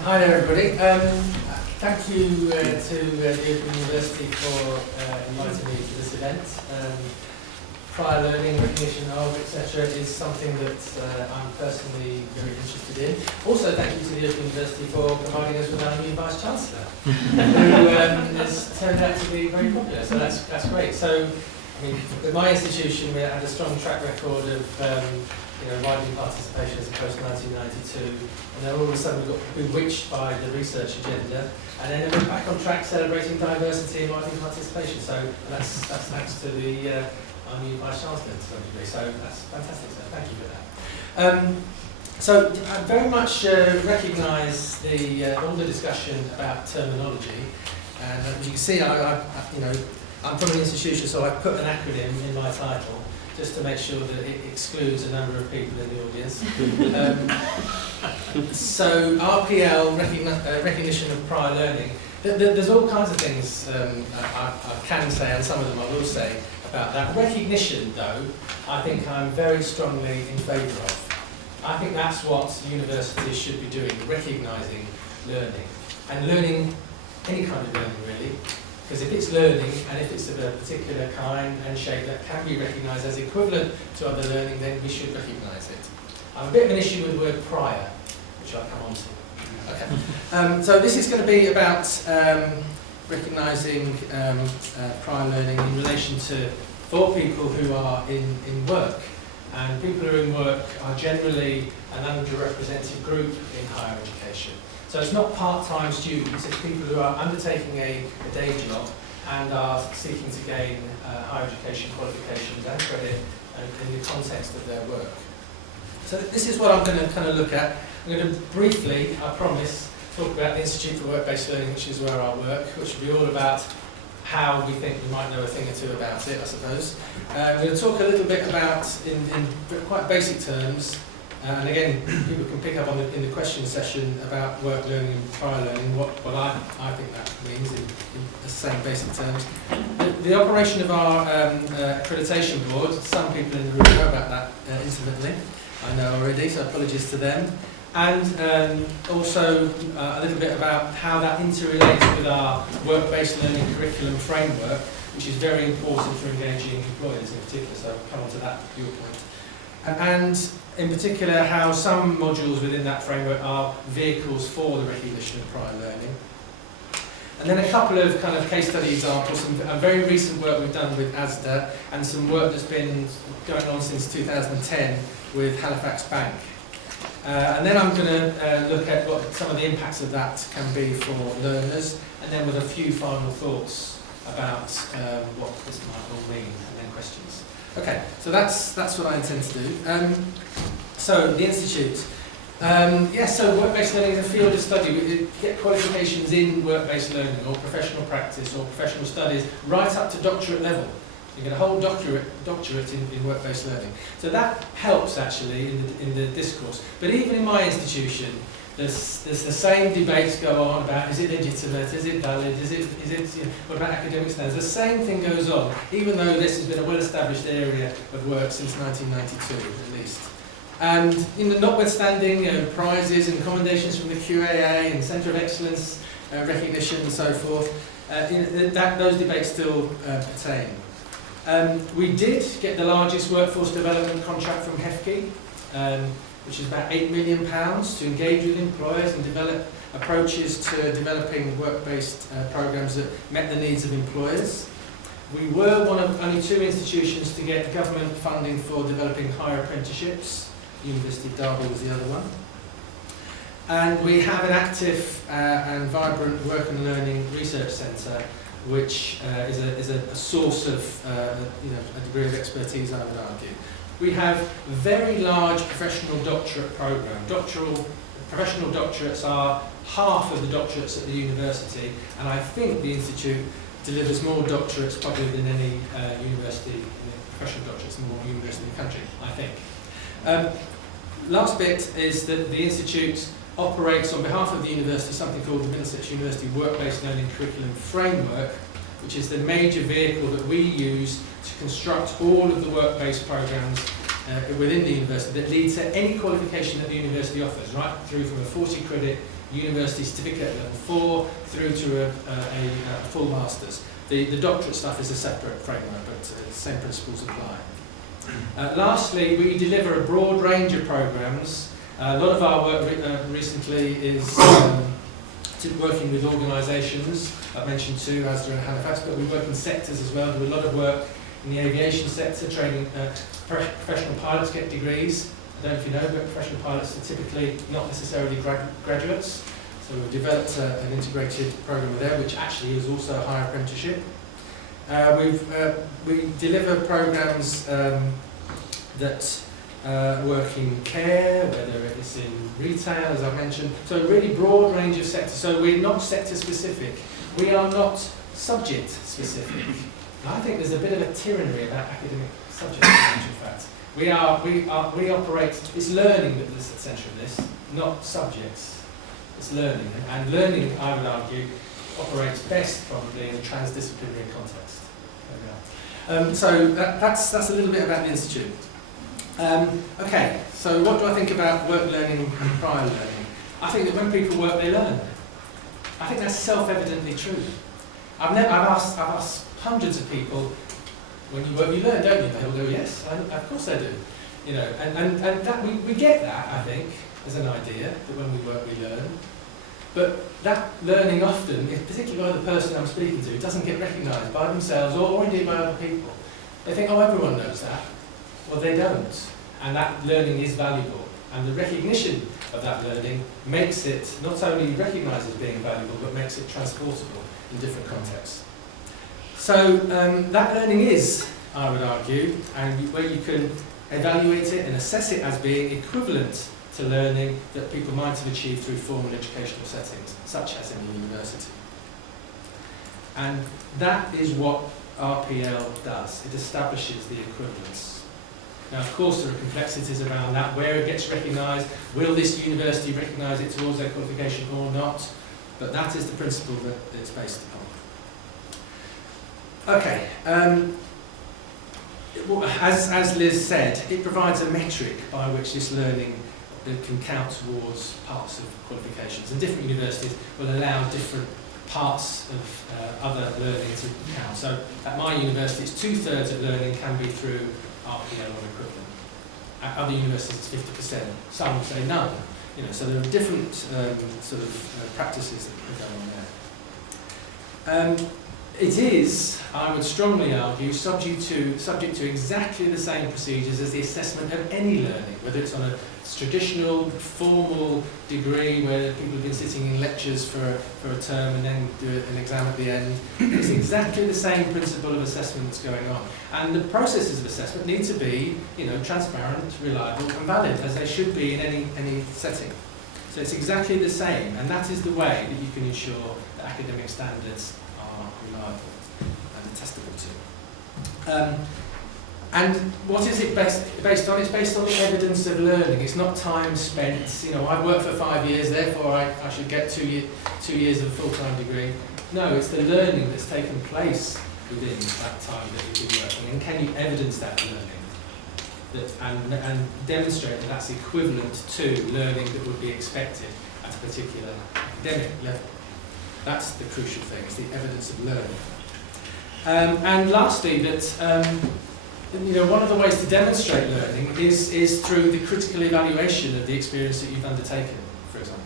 Hi there, everybody. Thank you to the Open University for inviting me to this event. Prior learning, recognition of, etc. is something that I'm personally very interested in. Also, thank you to the Open University for providing us with our new Vice Chancellor, who has turned out to be very popular, so that's great. So, I mean, with my institution, we had a strong track record of widening participation as opposed to 1992, and then all of a sudden we got bewitched by the research agenda, and then we're back on track celebrating diversity and widening participation. So that's thanks to the our new Vice Chancellor to some degree. So that's fantastic. So thank you for that. So I very much recognise all the discussion about terminology, and as you can see, I'm from an institution, so I put an acronym in my title, just to make sure that it excludes a number of people in the audience. So RPL, recognition of prior learning. There's all kinds of things I can say, and some of them I will say about that. Recognition, though, I think I'm very strongly in favour of. I think that's what universities should be doing, recognising learning. And learning, any kind of learning really. Because if it's learning, and if it's of a particular kind and shape that can be recognised as equivalent to other learning, then we should recognise it. I have a bit of an issue with the word prior, which I'll come on to. Okay. So this is going to be about recognising prior learning in relation to for people who are in work. And people who are in work are generally an underrepresented group in higher education. So it's not part-time students, it's people who are undertaking a day job and are seeking to gain higher education qualifications and credit in the context of their work. So this is what I'm going to kind of look at. I'm going to briefly, I promise, talk about the Institute for Work-Based Learning, which is where I work, which will be all about how we think we might know a thing or two about it, I suppose. I'm going to talk a little bit about, in quite basic terms, and again, people can pick up on in the question session about work learning and prior learning, what I think that means in the same basic terms. The operation of our accreditation board, some people in the room know about that intimately, I know already, so apologies to them. And also a little bit about how that interrelates with our work-based learning curriculum framework, which is very important for engaging employers in particular, so I'll come on to that viewpoint. And in particular, how some modules within that framework are vehicles for the recognition of prior learning. And then a couple of kind of case study examples, some very recent work we've done with ASDA, and some work that's been going on since 2010 with Halifax Bank. And then I'm going to look at what some of the impacts of that can be for learners, and then with a few final thoughts about what this might all mean, and then questions. Okay, so that's what I intend to do. So the Institute. Yes, so work-based learning is a field of study. We get qualifications in work-based learning or professional practice or professional studies right up to doctorate level. You get a whole doctorate in work-based learning. So that helps actually in the discourse. But even in my institution, there's the same debates go on about is it legitimate, is it valid, is it what about academic standards? The same thing goes on, even though this has been a well-established area of work since 1992 at least. And notwithstanding prizes and commendations from the QAA and Centre of Excellence recognition and so forth, those debates still pertain. We did get the largest workforce development contract from HEFCE, which is about £8 million to engage with employers and develop approaches to developing work-based programmes that met the needs of employers. We were one of only 2 institutions to get government funding for developing higher apprenticeships. University of Derby was the other one. And we have an active and vibrant work and learning research centre, which is a source of a degree of expertise, I would argue. We have a very large professional doctorate programme. Professional doctorates are half of the doctorates at the university, and I think the Institute delivers more doctorates probably than any university, professional doctorates in more university in the country, I think. Last bit is that the Institute operates on behalf of the university something called the Middlesex University Work-Based Learning Curriculum Framework, which is the major vehicle that we use to construct all of the work-based programmes within the university that leads to any qualification that the university offers, right through from a 40 credit university certificate at level 4 through to a full master's. The doctorate stuff is a separate framework, but same principles apply. Lastly, we deliver a broad range of programs. A lot of our work recently is working with organisations. I've mentioned 2, Asda and Halifax, but we work in sectors as well. We do a lot of work in the aviation sector, training professional pilots get degrees. I don't know if you know, but professional pilots are typically not necessarily graduates. So we've developed an integrated program there, which actually is also a higher apprenticeship. We deliver programs that work in care, whether it's in retail, as I mentioned. So a really broad range of sectors. So we're not sector specific. We are not subject specific. I think there's a bit of a tyranny about academic subject matter, in fact. We operate, it's learning that is essential in this, not subjects. It's learning. And learning, I would argue, operates best probably in a transdisciplinary context. There we are. So that's a little bit about the Institute. Okay, so what do I think about work learning and prior learning? I think that when people work, they learn. I think that's self-evidently true. I've asked hundreds of people, when you work, you learn, don't you? They all go, yes, of course I do. You know, and that we get that, I think, as an idea, that when we work, we learn. But that learning often, particularly by the person I'm speaking to, doesn't get recognised by themselves or indeed by other people. They think, oh, everyone knows that. Well, they don't. And that learning is valuable. And the recognition of that learning makes it not only recognised as being valuable, but makes it transportable in different contexts. So that learning is, I would argue, and where you can evaluate it and assess it as being equivalent to learning that people might have achieved through formal educational settings, such as in the university. And that is what RPL does. It establishes the equivalence. Now, of course, there are complexities around that, where it gets recognised, will this university recognise it towards their qualification or not, but that is the principle that it's based upon. Okay, as Liz said, it provides a metric by which this learning can count towards parts of qualifications, and different universities will allow different parts of other learning to count. So at my university, it's 2/3 of learning can be through RPL or equivalent. At other universities, it's 50%. Some would say none. You know, so there are different sort of practices that go on there. It is, I would strongly argue, subject to exactly the same procedures as the assessment of any learning, whether it's on a traditional, formal degree where people have been sitting in lectures for a term and then do an exam at the end. It's exactly the same principle of assessment that's going on. And the processes of assessment need to be, you know, transparent, reliable and valid, as they should be in any setting. So it's exactly the same, and that is the way that you can ensure that academic standards are reliable and attestable to. And what is it based on? It's based on the evidence of learning. It's not time spent. You know, I've worked for 5 years, therefore I should get 2 years of a full-time degree. No, it's the learning that's taken place within that time that you've been working. And can you evidence that learning? And demonstrate that that's equivalent to learning that would be expected at a particular academic level. That's the crucial thing, it's the evidence of learning. And lastly, that you know, one of the ways to demonstrate learning is through the critical evaluation of the experience that you've undertaken, for example.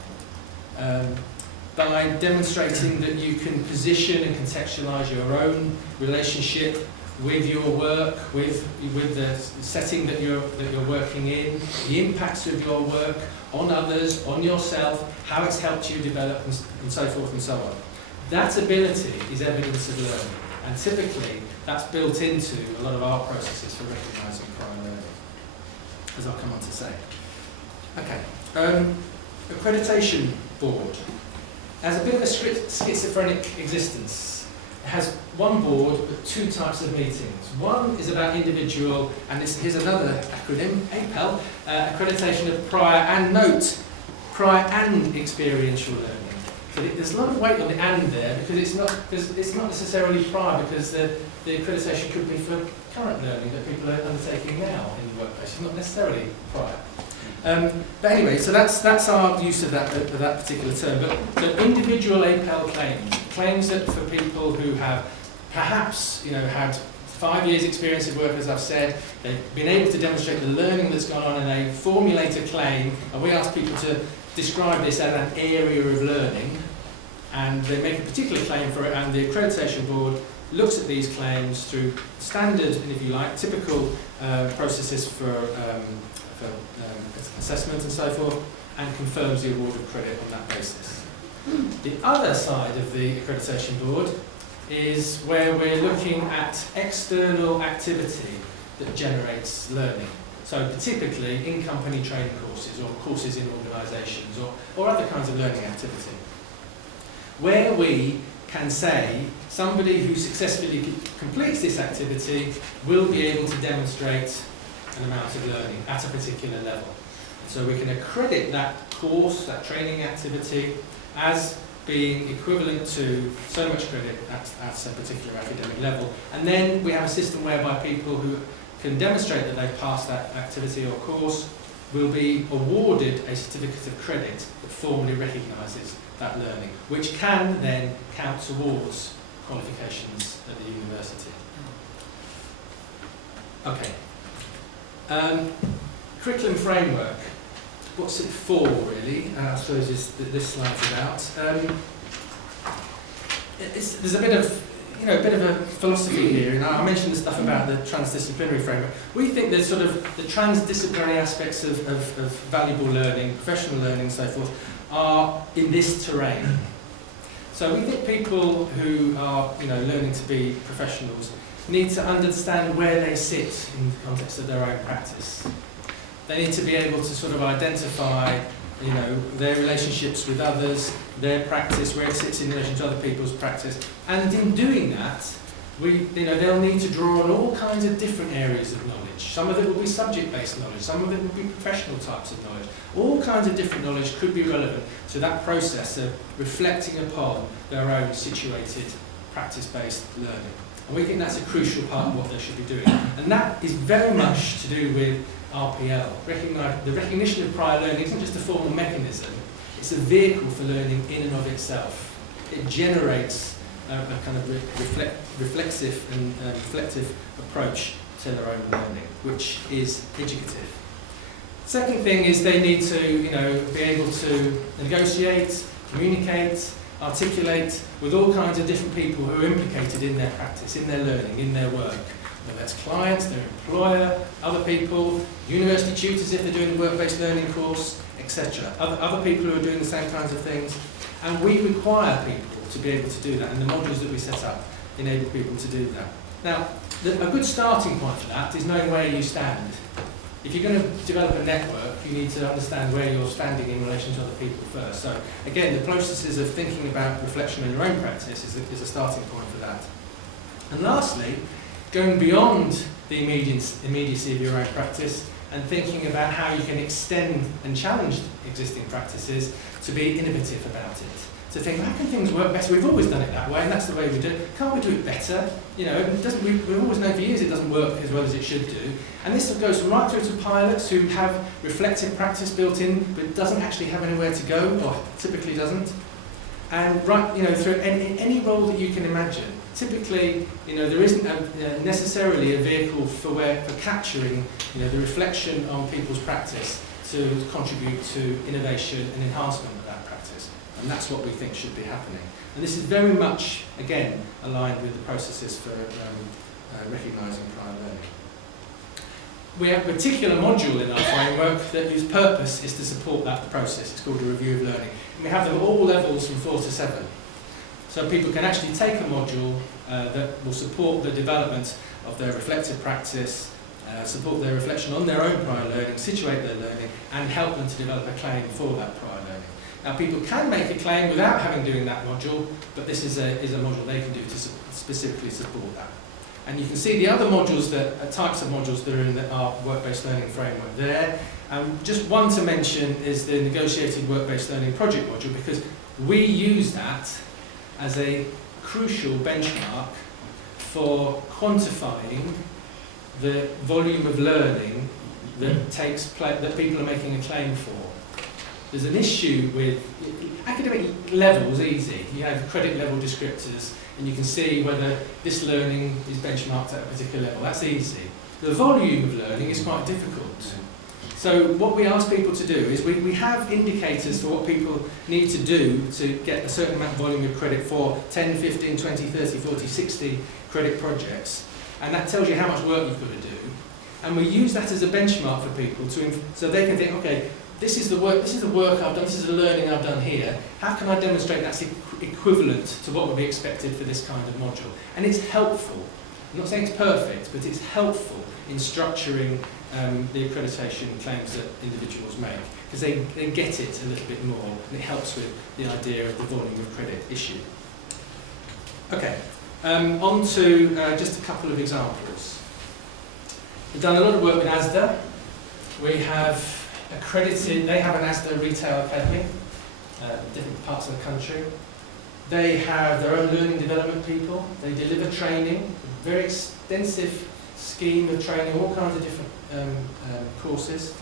By demonstrating that you can position and contextualise your own relationship with your work, with the setting that you're working in, the impacts of your work on others, on yourself, how it's helped you develop, and so forth and so on. That ability is evidence of learning, and typically that's built into a lot of our processes for recognising prior learning, as I'll come on to say. Okay, accreditation board has a bit of a schizophrenic existence. It has one board but 2 types of meetings. One is about individual, and here's another acronym, APEL, accreditation of prior and experiential learning. So there's a lot of weight on the "and" there, because it's not necessarily prior, because the accreditation could be for current learning that people are undertaking now in the workplace. It's not necessarily prior. But anyway, so that's our use of that particular term. But so individual APEL claims that for people who have perhaps had 5 years experience of work, as I've said, they've been able to demonstrate the learning that's gone on, and they formulate a claim, and we ask people to describe this as an area of learning, and they make a particular claim for it, and the accreditation board looks at these claims through standard, and if you like, typical processes for assessment and so forth, and confirms the award of credit on that basis. The other side of the accreditation board is where we're looking at external activity that generates learning. So typically in-company training courses or courses in organisations or other kinds of learning activity, where we can say somebody who successfully completes this activity will be able to demonstrate an amount of learning at a particular level. So we can accredit that course, that training activity, as being equivalent to so much credit at a particular academic level. And then we have a system whereby people who can demonstrate that they've passed that activity or course will be awarded a certificate of credit that formally recognises that learning, which can then count towards qualifications at the university. Okay. Curriculum framework. What's it for, really? I suppose this slide's about. There's a bit of a philosophy here. I mentioned the stuff about the transdisciplinary framework. We think there's sort of the transdisciplinary aspects of valuable learning, professional learning, and so forth, are in this terrain. So we think people who are, learning to be professionals need to understand where they sit in the context of their own practice. They need to be able to sort of identify, their relationships with others, their practice, where it sits in relation to other people's practice. And in doing that, they'll need to draw on all kinds of different areas of knowledge. Some of it will be subject-based knowledge, some of it will be professional types of knowledge. All kinds of different knowledge could be relevant to that process of reflecting upon their own situated practice-based learning. And we think that's a crucial part of what they should be doing. And that is very much to do with RPL. The recognition of prior learning isn't just a formal mechanism, it's a vehicle for learning in and of itself. It generates a kind of reflexive and reflective approach to their own learning, which is educative. Second thing is they need to be able to negotiate, communicate, articulate with all kinds of different people who are implicated in their practice, in their learning, in their work. Whether that's clients, their employer, other people, university tutors if they're doing a work-based learning course, etc. Other people who are doing the same kinds of things. And we require people to be able to do that, and the modules that we set up enable people to do that. Now, a good starting point for that is knowing where you stand. If you're going to develop a network, you need to understand where you're standing in relation to other people first. So again, the processes of thinking about reflection on your own practice is a starting point for that. And lastly, going beyond the immediacy of your own practice and thinking about how you can extend and challenge existing practices to be innovative about it. To think, how can things work better? We've always done it that way, and that's the way we do it. Can't we do it better? We've always known for years it doesn't work as well as it should do. And this goes right through to pilots who have reflective practice built in, but doesn't actually have anywhere to go, or typically doesn't. And through any role that you can imagine. Typically, there isn't necessarily a vehicle for capturing, the reflection on people's practice to contribute to innovation and enhancement of that practice. And that's what we think should be happening. And this is very much, again, aligned with the processes for recognising prior learning. We have a particular module in our framework that whose purpose is to support that process. It's called a review of learning. And we have them at all levels from 4 to 7. So people can actually take a module that will support the development of their reflective practice, support their reflection on their own prior learning, situate their learning, and help them to develop a claim for that prior learning. Now, people can make a claim without having doing that module, but this is a module they can do to specifically support that. And you can see the other modules types of modules that are in our work-based learning framework there. Just one to mention is the negotiated work-based learning project module, because we use that as a crucial benchmark for quantifying the volume of learning that takes place, that people are making a claim for. There's an issue with academic levels, easy. You have credit level descriptors, and you can see whether this learning is benchmarked at a particular level. That's easy. The volume of learning is quite difficult. So what we ask people to do is we have indicators for what people need to do to get a certain amount of volume of credit for 10, 15, 20, 30, 40, 60 credit projects. And that tells you how much work you've got to do. And we use that as a benchmark for people so they can think, okay, this is the work I've done, this is the learning I've done here. How can I demonstrate that's equivalent to what would be expected for this kind of module? And it's helpful. I'm not saying it's perfect, but it's helpful in structuring the accreditation claims that individuals make, because they get it a little bit more, and it helps with the idea of the volume of credit issue. Okay, on to just a couple of examples. We've done a lot of work with ASDA. We have accredited, they have an ASDA retail academy in different parts of the country. They have their own learning development people. They deliver training, a very extensive scheme of training, all kinds of different courses.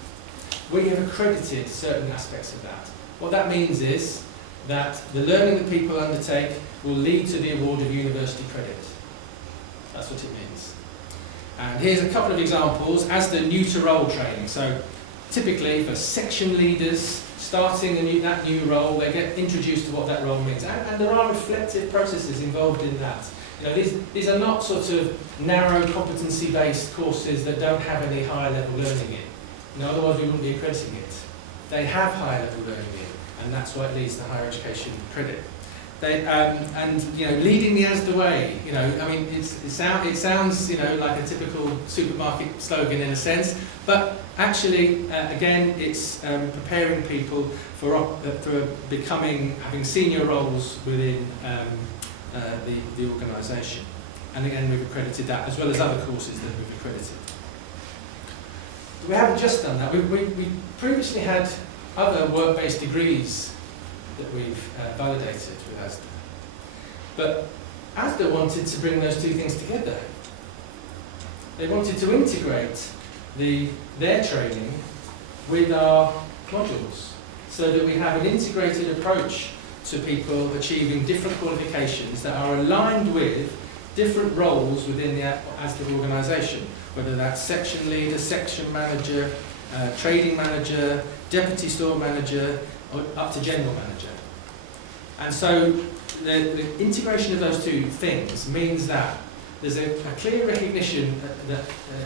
We have accredited certain aspects of that. What that means is that the learning that people undertake will lead to the award of university credit. That's what it means. And here's a couple of examples as the new to role training. So typically for section leaders starting that new role, they get introduced to what that role means. And there are reflective processes involved in that. You know, these are not sort of narrow competency-based courses that don't have any higher level learning in. You know, otherwise we wouldn't be accrediting it. They have higher level learning in, and that's why it leads to higher education credit. And you know, leading the ASDA way. You know, I mean, it sounds you know like a typical supermarket slogan in a sense, but actually, again, it's preparing people for having senior roles within the organisation. And again, we've accredited that, as well as other courses that we've accredited. We haven't just done that. We previously had other work-based degrees that we've validated with ASDA. But ASDA wanted to bring those two things together. They wanted to integrate their training with our modules, so that we have an integrated approach to people achieving different qualifications that are aligned with different roles within the ASDA organisation, whether that's section leader, section manager, trading manager, deputy store manager, or up to general manager. And so the integration of those two things means that there's a clear recognition that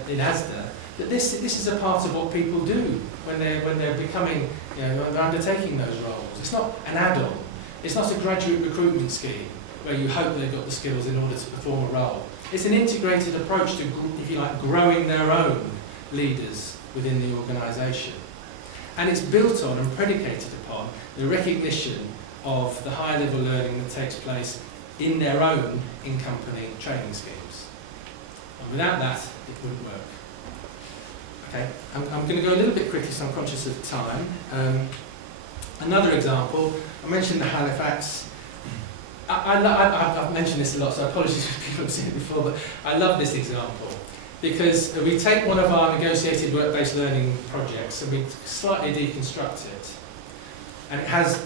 in ASDA that this is a part of what people do when they're becoming, you know, when they're undertaking those roles. It's not an add-on. It's not a graduate recruitment scheme where you hope they've got the skills in order to perform a role. It's an integrated approach to, if you like, growing their own leaders within the organisation. And it's built on and predicated upon the recognition of the higher level learning that takes place in their own in-company training schemes. And without that, it wouldn't work. Okay, I'm going to go a little bit quickly, so I'm conscious of time. Another example, I mentioned the Halifax. I've mentioned this a lot, so apologies if people have seen it before, but I love this example because we take one of our negotiated work-based learning projects and we slightly deconstruct it. And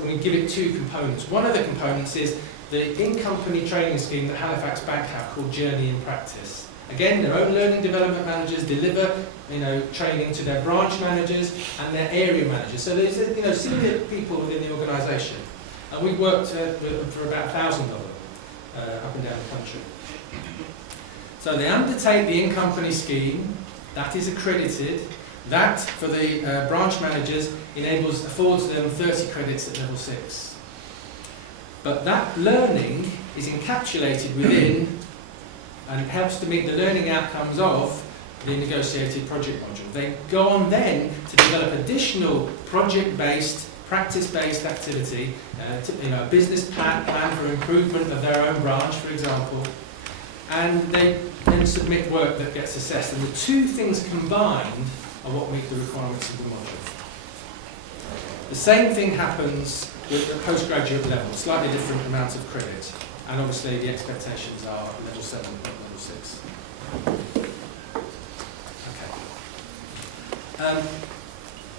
we give it two components. One of the components is the in-company training scheme that Halifax Bank have called Journey in Practice. Again, their own learning development managers deliver, you know, training to their branch managers and their area managers. So there's, you know, senior people within the organisation. And we've worked for about 1,000 of them up and down the country. So they undertake the in-company scheme, that is accredited. That, for the branch managers, affords them 30 credits at level 6. But that learning is encapsulated within and it helps to meet the learning outcomes of the negotiated project module. They go on then to develop additional project-based, practice-based activity, a business plan for improvement of their own branch, for example, and they then submit work that gets assessed. And the two things combined and what meet the requirements of the module. The same thing happens with the postgraduate level, slightly different amounts of credit, and obviously the expectations are level 7 and level 6. Okay.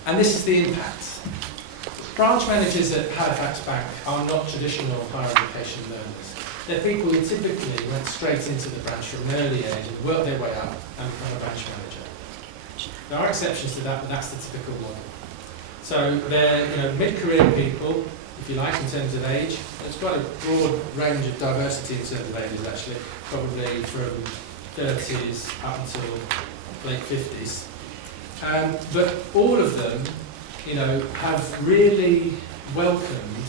And this is the impact. Branch managers at Halifax Bank are not traditional higher education learners. They're people who typically went straight into the branch from an early age and worked their way up and become a branch manager. There are exceptions to that, but that's the typical model. So they're mid-career people, if you like, in terms of age. It's quite a broad range of diversity in terms of ages, actually, probably from 30s up until late 50s. But all of them, have really welcomed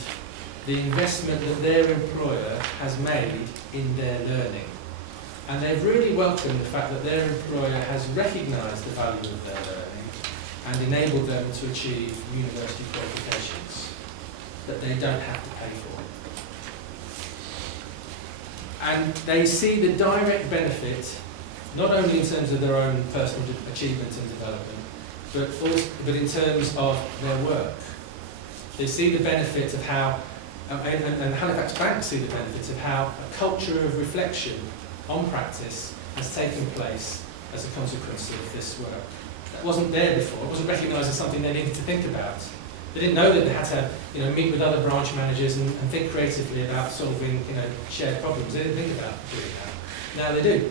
the investment that their employer has made in their learning. And they've really welcomed the fact that their employer has recognised the value of their learning and enabled them to achieve university qualifications that they don't have to pay for. And they see the direct benefit, not only in terms of their own personal achievement and development, but in terms of their work. They see the benefit of how, and Halifax Bank see the benefits of how a culture of reflection on practice has taken place as a consequence of this work. That wasn't there before. It wasn't recognised as something they needed to think about. They didn't know that they had to, meet with other branch managers and think creatively about solving, shared problems. They didn't think about doing that. Now they do.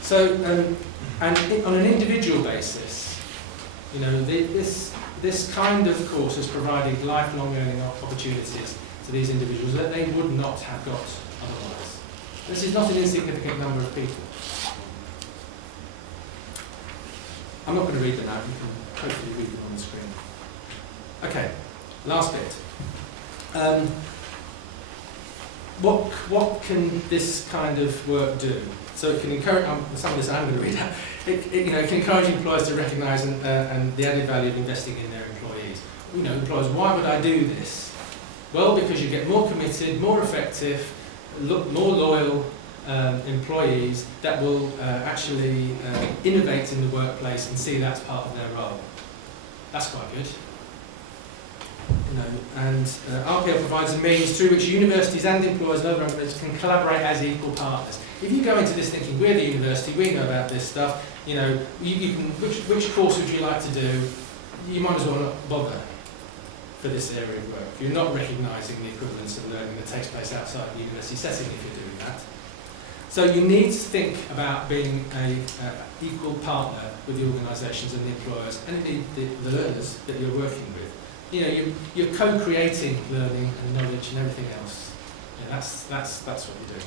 So, and on an individual basis, this kind of course has provided lifelong learning opportunities to these individuals that they would not have got otherwise. This is not an insignificant number of people. I'm not going to read them out, you can hopefully read them on the screen. Okay, last bit. What can this kind of work do? So it can encourage, some of this I'm going to read out, it can encourage employers to recognise and the added value of investing in their employees. Employers, why would I do this? Well, because you get more committed, more effective, more loyal employees that will actually innovate in the workplace and see that's part of their role. That's quite good. And RPL provides a means through which universities and employers and other employers can collaborate as equal partners. If you go into this thinking, we're the university, we know about this stuff, you can, which course would you like to do? You might as well not bother for this area of work. You're not recognising the equivalence of learning that takes place outside the university setting if you're doing that. So you need to think about being an equal partner with the organisations and the employers and indeed the learners that you're working with. You're co-creating learning and knowledge and everything else. That's what you do.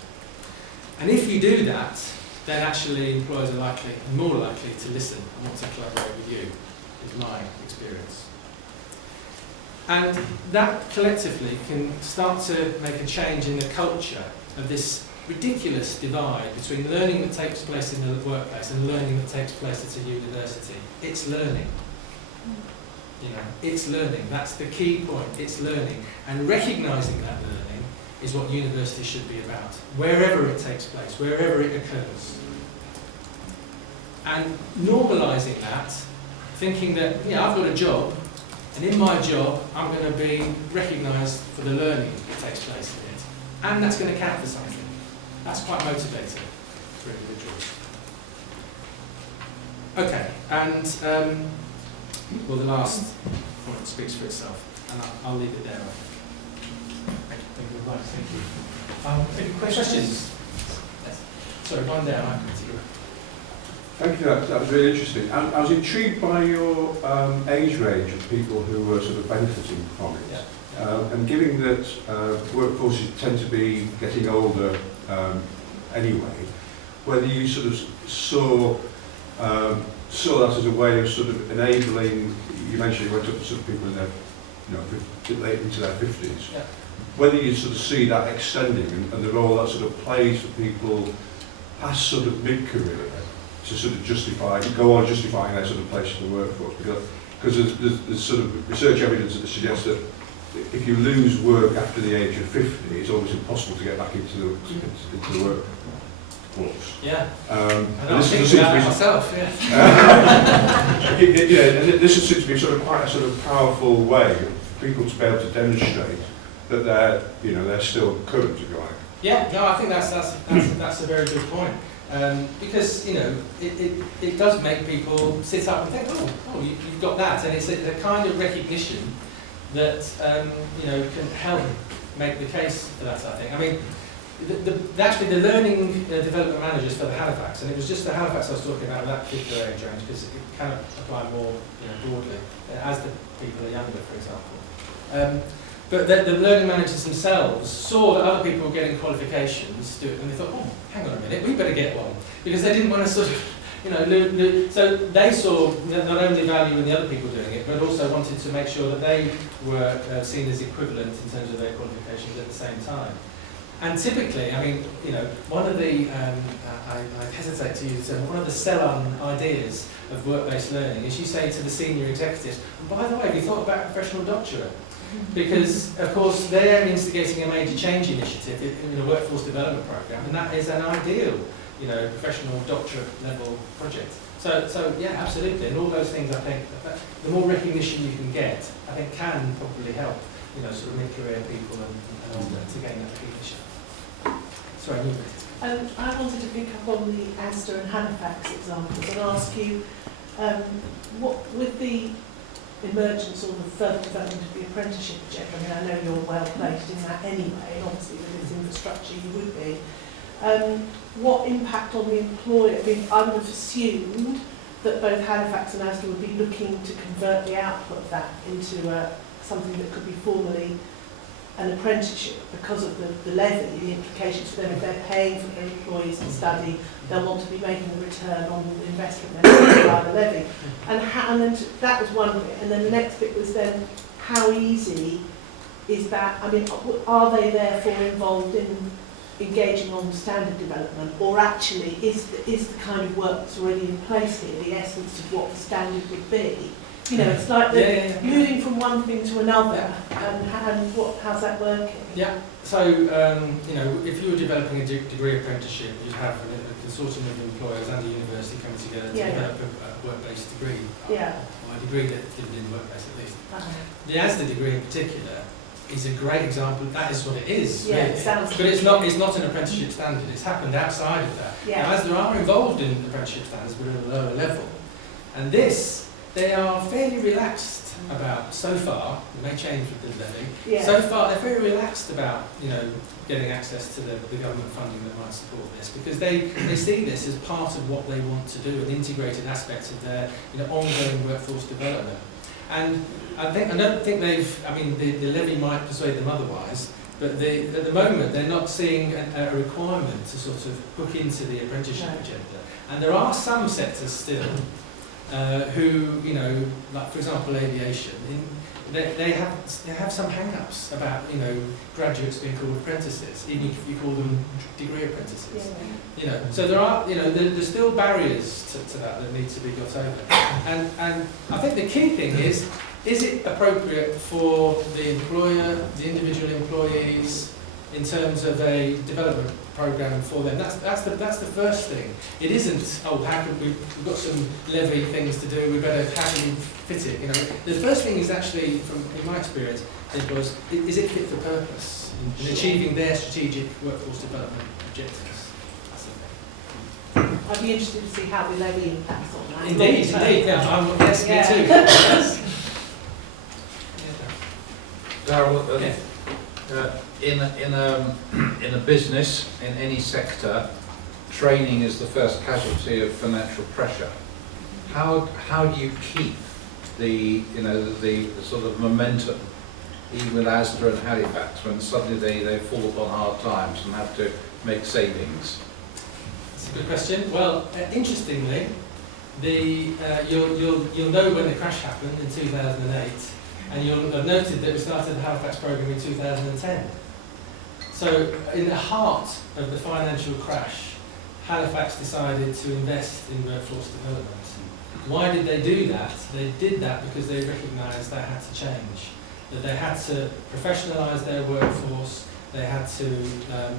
And if you do that, then actually employers are more likely to listen and want to collaborate with you, is my experience. And that collectively can start to make a change in the culture of this ridiculous divide between learning that takes place in the workplace and learning that takes place at a university. It's learning. It's learning. That's the key point. It's learning. And recognising that learning is what universities should be about, wherever it takes place, wherever it occurs. And normalising that, thinking that, I've got a job, and in my job, I'm going to be recognised for the learning that takes place in it. And that's going to count for something. That's quite motivating for individuals. Okay, and the last point speaks for itself, and I'll leave it there. Thank you very much. Thank you. Any questions? Yes. Sorry, one down. I can see you. Thank you. That was really interesting. I was intrigued by your age range of people who were sort of benefiting from it. Yeah. And given that workforces tend to be getting older anyway, whether you sort of saw that as a way of sort of enabling, you mentioned you went up to some people in their, late into their 50s, yeah. Whether you sort of see that extending and the role that sort of plays for people past sort of mid-career to sort of go on justifying their sort of place in the workforce, because there's sort of research evidence that suggests that if you lose work after the age of 50, it's almost impossible to get back into the work. workforce. Yeah. And I this think seems to about be, it myself, yeah. this seems to be sort of quite a sort of powerful way of people to be able to demonstrate that they're still current, if you like. Yeah, no, I think that's a very good point. Because it does make people sit up and think, oh, you've got that, and it's a kind of recognition that can help make the case for that. I think. I mean, actually, the learning development managers for the Halifax, and it was just the Halifax I was talking about that particular age range, because it can apply more broadly as the people are younger, for example. But the learning managers themselves saw that other people were getting qualifications to do it, and they thought, oh, hang on a minute, we better get one. Because they didn't want to sort of, so they saw not only value in the other people doing it, but also wanted to make sure that they were seen as equivalent in terms of their qualifications at the same time. And typically, I mean, one of the, I hesitate to use the term, one of the sell-on ideas of work-based learning is you say to the senior executives, and by the way, have you thought about a professional doctorate? Because, of course, they're instigating a major change initiative in a workforce development program, and that is an ideal, professional doctorate level project. So yeah, absolutely, and all those things, I think, the more recognition you can get, I think, can probably help, sort of mid-career people and older to gain that recognition. Sorry, you I wanted to pick up on the Asda and Halifax examples and ask you, what with the emergence or the further development of the apprenticeship project, I mean, I know you're well placed in that anyway, and obviously with its infrastructure you would be. What impact on the employer? I mean, I would have assumed that both Halifax and Asda would be looking to convert the output of that into something that could be formally an apprenticeship because of the levy, the implications for them. If they're paying for their employees to study, they'll want to be making a return on the investment they're making by the levy. And then that was one bit. And then the next bit was then, how easy is that? I mean, are they therefore involved in engaging on standard development, or actually is the kind of work that's already in place here the essence of what the standard would be? It's like moving from one thing to another, and how's that working? Yeah, so, if you were developing a degree apprenticeship, you'd have a consortium of employers and a university coming together to develop a work-based degree, or a degree that didn't in work-based at least. The ASDA degree in particular is a great example. That is what it is, really. But it's not an apprenticeship standard. It's happened outside of that. Now, ASDA are involved in apprenticeship standards, but at a lower level. And they are fairly relaxed about so far. It may change with the levy. So far, they're very relaxed about getting access to the government funding that might support this, because they see this as part of what they want to do, an integrated aspect of their ongoing workforce development. And I don't think they've. I mean, the levy might persuade them otherwise, but at the moment they're not seeing a requirement to sort of hook into the apprenticeship agenda. And there are some sectors still. Who, like for example aviation, they have some hang-ups about, graduates being called apprentices, even if you call them degree apprentices. So there are, there's still barriers to that need to be got over. And I think the key thing is it appropriate for the employer, the individual employees, in terms of a development program for them? That's the first thing. It isn't, how can we've got some levy things to do, how can we fit it? The first thing is actually, in my experience, is it fit for purpose in achieving their strategic workforce development objectives? That's the thing. I'd be interested to see how the levy impacts on that. Indeed. Yes, me too. Yes. Darryll, in a business, in any sector, training is the first casualty of financial pressure. How do you keep the sort of momentum, even with Asda and Halifax, when suddenly they fall upon hard times and have to make savings? That's a good question. Well, interestingly, you'll know when the crash happened in 2008. And you'll have noted that we started the Halifax programme in 2010. So in the heart of the financial crash, Halifax decided to invest in workforce development. Why did they do that? They did that because they recognised they had to change, that they had to professionalise their workforce they had to,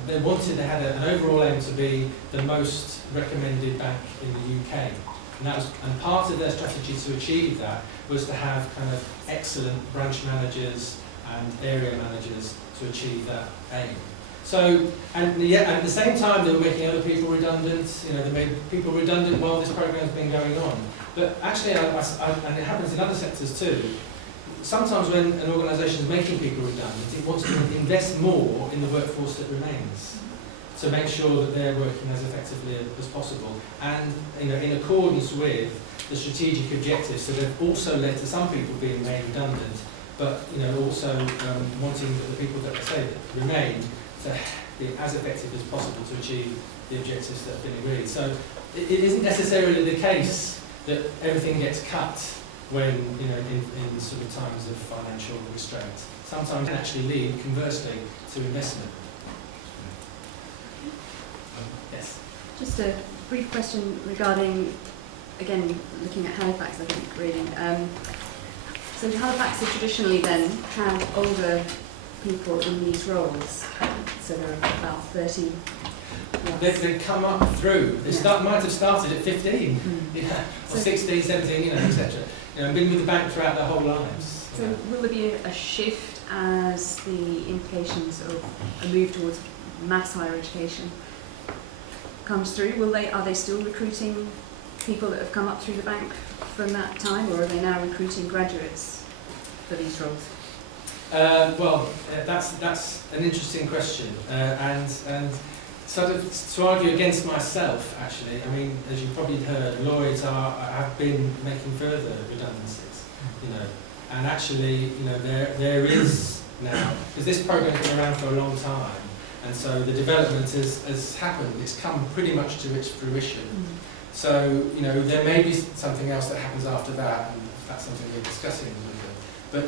they had an overall aim to be the most recommended bank in the UK. And part of their strategy to achieve that was to have kind of excellent branch managers and area managers to achieve that aim. So, and yet at the same time they were making other people redundant, they made people redundant while this program's been going on. But actually, and it happens in other sectors too, sometimes when an organisation is making people redundant, it wants to invest more in the workforce that remains to make sure that they're working as effectively as possible. And in accordance with the strategic objectives that have also led to some people being made redundant, but also wanting the people that remain to be as effective as possible to achieve the objectives that have been agreed. So it isn't necessarily the case that everything gets cut when, in sort of times of financial restraint. Sometimes it can actually lead, conversely, to investment. Yes? Just a brief question regarding, again, looking at Halifax, I think, reading. So Halifax have traditionally then had older people in these roles. So there are about 30. They come up through. They might have started at 15, or 16, 17, etc. And been with the bank throughout their whole lives. So will there be a shift as the implications of a move towards mass higher education comes through? Are they still recruiting people that have come up through the bank from that time, or are they now recruiting graduates for these roles? That's an interesting question, and sort of to argue against myself, actually. I mean, as you probably heard, Lloyds have been making further redundancies, and actually, there is now, because this program's been around for a long time, and so the development has happened. It's come pretty much to its fruition. So, there may be something else that happens after that, and that's something we're discussing with them. But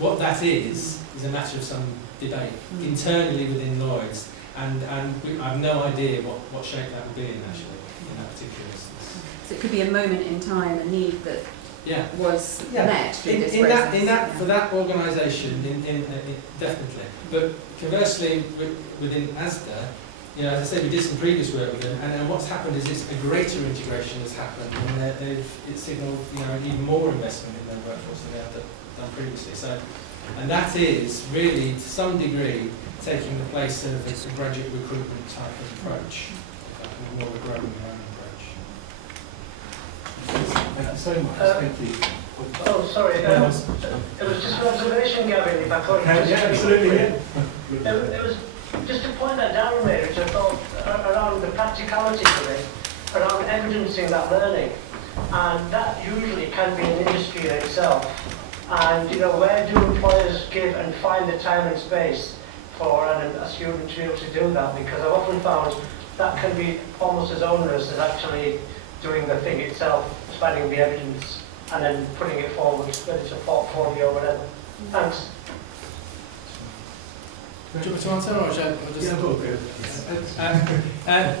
what that is a matter of some debate internally within Lloyds, and I have no idea what shape that would be in, actually, in that particular instance. So it could be a moment in time, a need that was met through this process. For that organisation, definitely. But conversely, within ASDA, as I said, we did some previous work with them, and what's happened is a greater integration has happened, and it's signalled even more investment in their workforce than they have done previously. So, and that is really, to some degree, taking the place of a graduate recruitment type of approach, more of a growing your own approach. Thank you so much. Thank you. Oh, sorry. It was just an observation, Gavin, if I could. Absolutely. It was just a point that Darryll made, which I thought around the practicality of it, around evidencing that learning. And that usually can be an industry in itself. And, where do employers give and find the time and space for a student to be able to do that? Because I've often found that can be almost as onerous as actually doing the thing itself, finding the evidence and then putting it forward, whether it's a portfolio or whatever. Thanks. Do you want to answer, or shall I just...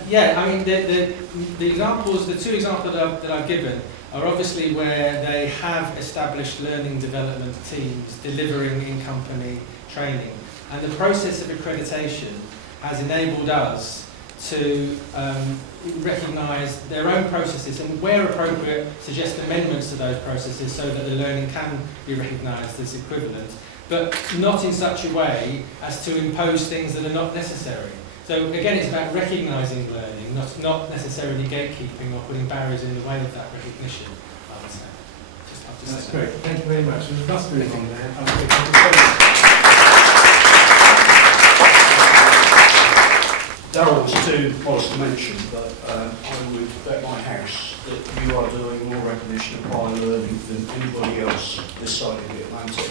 Yeah, I mean, the examples, the two examples that I've given are obviously where they have established learning development teams delivering in-company training. And the process of accreditation has enabled us to recognise their own processes and, where appropriate, suggest amendments to those processes so that the learning can be recognised as equivalent, but not in such a way as to impose things that are not necessary. So again, it's about recognising learning, not necessarily gatekeeping or putting barriers in the way of that recognition, I would say. that's great. Thank you very much. We must move on there. Darryll was too modest to mention, but I would bet my house that you are doing more recognition of prior learning than anybody else this side of the Atlantic.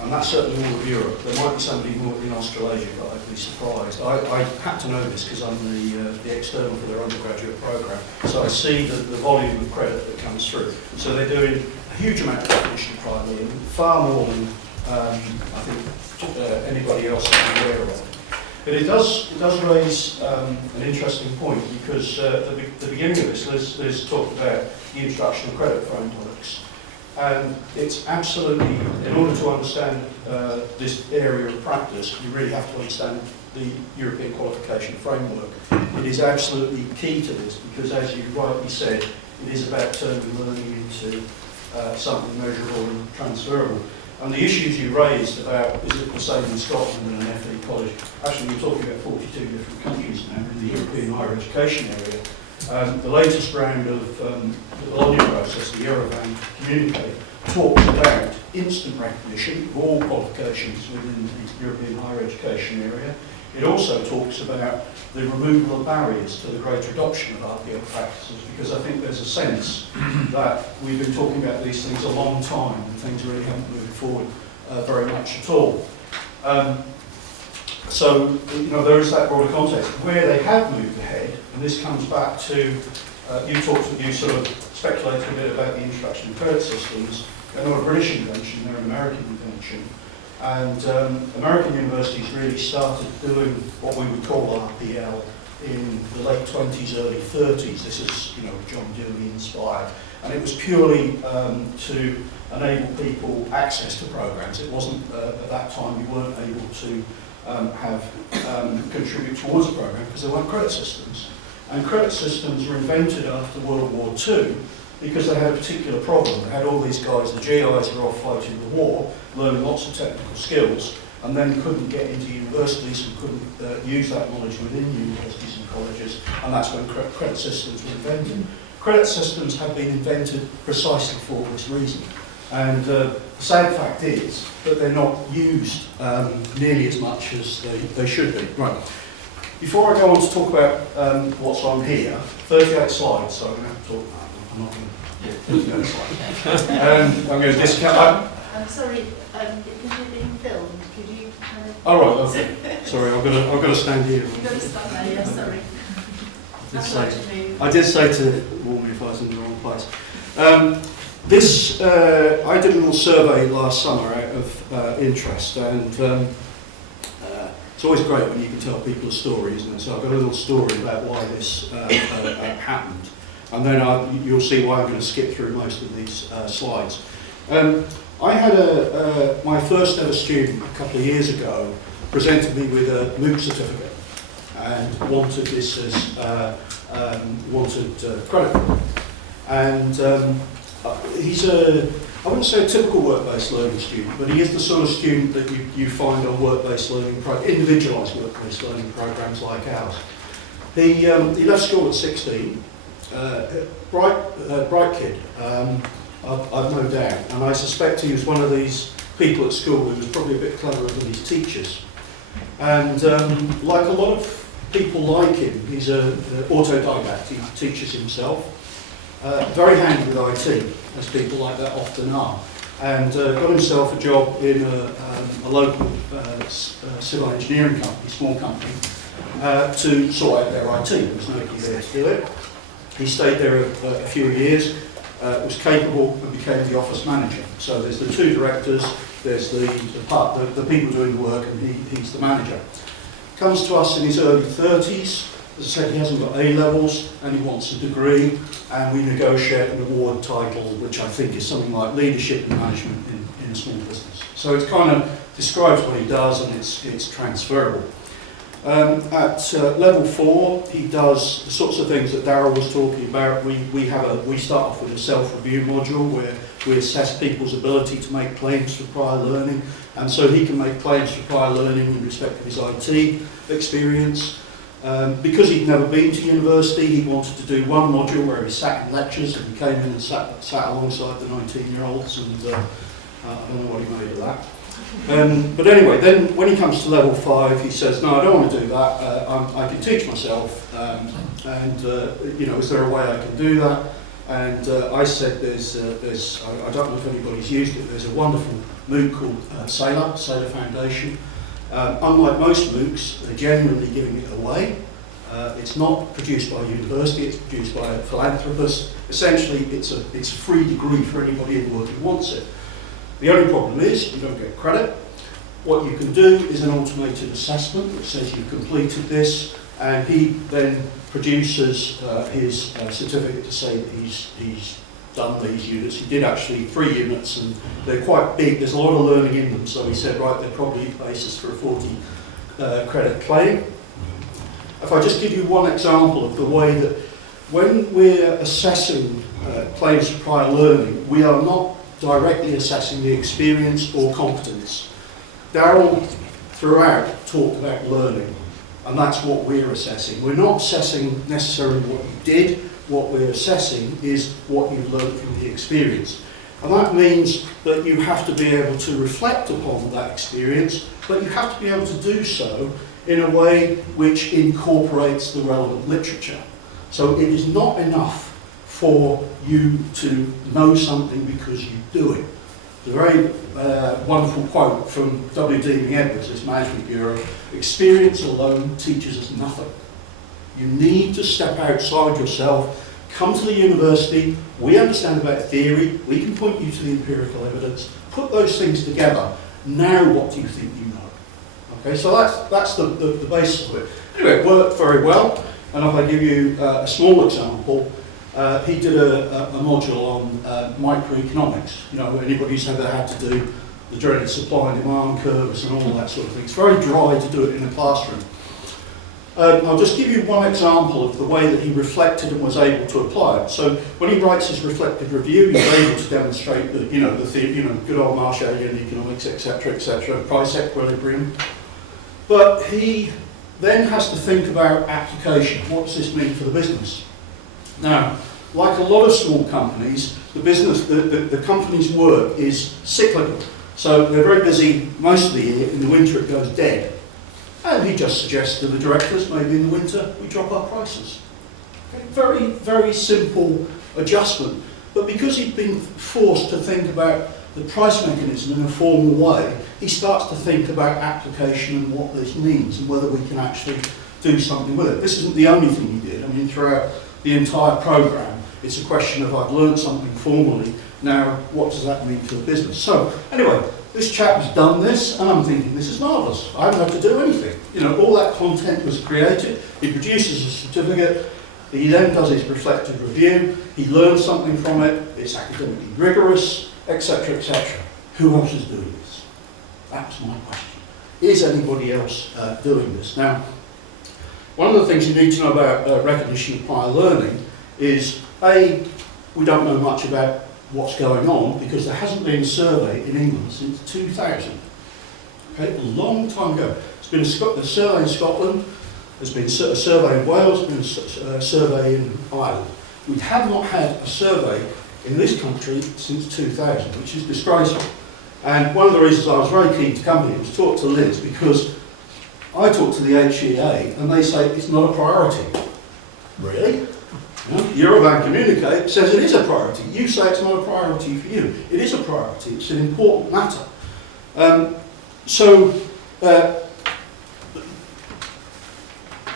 And that's certainly all of Europe. There might be somebody more in Australasia, but I'd be surprised. I had to know this because I'm the external for their undergraduate programme. So I see the volume of credit that comes through. So they're doing a huge amount of recognition of prior learning, far more than I think anybody else is aware of. But it does raise an interesting point, because at the beginning of this, Liz talked about the introduction of credit phone products. And it's absolutely, in order to understand this area of practice, you really have to understand the European qualification framework. It is absolutely key to this because, as you rightly said, it is about turning learning into something measurable and transferable. And the issues you raised about, is it the same in Scotland and an FE college? Actually, we're talking about 42 different countries now in the European higher education area. The latest round of the Bologna process, the Yerevan Communique, talks about instant recognition of all qualifications within the European higher education area. It also talks about the removal of barriers to the greater adoption of RPL practices, because I think there's a sense that we've been talking about these things a long time and things really haven't moved forward very much at all. So, there is that broader context. Where they have moved ahead, and this comes back to, you sort of speculated a bit about the introduction of credit systems. They're not a British invention, they're an American invention. And American universities really started doing what we would call RPL in the late 20s, early 30s. This is, John Dewey inspired. And it was purely to enable people access to programs. It wasn't, at that time, you weren't able to contribute towards a program because there weren't credit systems. And credit systems were invented after World War II because they had a particular problem. They had all these guys, the GIs were off fighting the war, learning lots of technical skills, and then couldn't get into universities and couldn't use that knowledge within universities and colleges, and that's when credit systems were invented. Credit systems have been invented precisely for this reason. And the sad fact is that they're not used nearly as much as they should be. Right. Before I go on to talk about what's on here, 38 slides, so I'm going to have to talk. I'm not going to get 38 slides. I'm going to discount. I'm sorry, because you're being filmed, could you kind of... Oh, right, okay. Sorry, I've got to stand here. You've got to stand there, yeah, sorry. I did say to warn me if I was in the wrong place. I did a little survey last summer out of interest, and it's always great when you can tell people a story, isn't it? So I've got a little story about why this happened, and then you'll see why I'm going to skip through most of these slides. I had my first ever student a couple of years ago presented me with a MOOC certificate and wanted this as credit. And he's I wouldn't say a typical work-based learning student, but he is the sort of student that you find on work-based learning, individualised work-based learning programs like ours. He left school at 16, bright kid, I've no doubt, and I suspect he was one of these people at school who was probably a bit cleverer than his teachers. And like a lot of people like him, he's an autodidact, he teaches himself. Very handy with IT, as people like that often are, and got himself a job in a local civil engineering company, small company, to sort out their IT. There was nobody there to do it. He stayed there a few years, was capable, and became the office manager. So there's the two directors, there's the people doing the work, and he's the manager. Comes to us in his early 30s. As I said, he hasn't got A-levels and he wants a degree, and we negotiate an award title which I think is something like Leadership and Management in a Small Business. So it kind of describes what he does, and it's transferable. At level 4, he does the sorts of things that Darryll was talking about. We start off with a self-review module where we assess people's ability to make claims for prior learning, and so he can make claims for prior learning in respect of his IT experience. Because he'd never been to university, he wanted to do one module where he sat in lectures, and he came in and sat alongside the 19-year-olds, and I don't know what he made of that. But anyway, then when he comes to level 5, he says, no, I don't want to do that, I can teach myself, and is there a way I can do that? And I said I don't know if anybody's used it, there's a wonderful MOOC called Sailor Foundation. Unlike most MOOCs, they're genuinely giving it away. It's not produced by a university, it's produced by a philanthropist. Essentially, it's a free degree for anybody in the world who wants it. The only problem is you don't get credit. What you can do is an automated assessment which says you've completed this, and he then produces his certificate to say that he's done these units. He did actually 3 units, and they're quite big. There's a lot of learning in them, so he said, right, they're probably basis for a 40 credit claim. If I just give you one example of the way that when we're assessing claims for prior learning, we are not directly assessing the experience or competence. Darryll throughout talked about learning, and that's what we're assessing. We're not assessing necessarily what you did. What we're assessing is what you learned from the experience. And that means that you have to be able to reflect upon that experience, but you have to be able to do so in a way which incorporates the relevant literature. So it is not enough for you to know something because you do it. There's a very wonderful quote from W. Deeming Edwards, this management bureau: experience alone teaches us nothing. You need to step outside yourself, come to the university, we understand about theory, we can point you to the empirical evidence, put those things together. Now what do you think you know? Okay, so that's the basis of it. Anyway, it worked very well, and if I give you a small example, he did a module on microeconomics. You know, anybody who's ever had to do the dreaded supply and demand curves and all that sort of thing. It's very dry to do it in a classroom. I'll just give you one example of the way that he reflected and was able to apply it. So when he writes his reflective review, he's able to demonstrate that, good old Marshallian economics, etc., price equilibrium. But he then has to think about application. What does this mean for the business? Now, like a lot of small companies, the company's work is cyclical. So they're very busy most of the year. In the winter, it goes dead. And he just suggests to the directors, maybe in the winter, we drop our prices. Okay, very, very simple adjustment. But because he'd been forced to think about the price mechanism in a formal way, he starts to think about application and what this means and whether we can actually do something with it. This isn't the only thing he did. I mean, throughout the entire programme, it's a question of I've learned something formally, now what does that mean to the business? So, anyway, this chap's done this, and I'm thinking, this is marvellous. I haven't had to do anything. You know, all that content was created. He produces a certificate. He then does his reflective review. He learns something from it. It's academically rigorous, etc., etc. Who else is doing this? That's my question. Is anybody else doing this? Now, one of the things you need to know about recognition of prior learning is, A, we don't know much about what's going on because there hasn't been a survey in England since 2000. Okay, a long time ago. There's been a survey in Scotland, there's been a survey in Wales, there's been a survey in Ireland. We have not had a survey in this country since 2000, which is disgraceful. And one of the reasons I was very keen to come here was talk to Liz, because I talk to the HEA and they say it's not a priority. Really? Eurovan Communicate says it is a priority. You say it's not a priority for you. It is a priority. It's an important matter.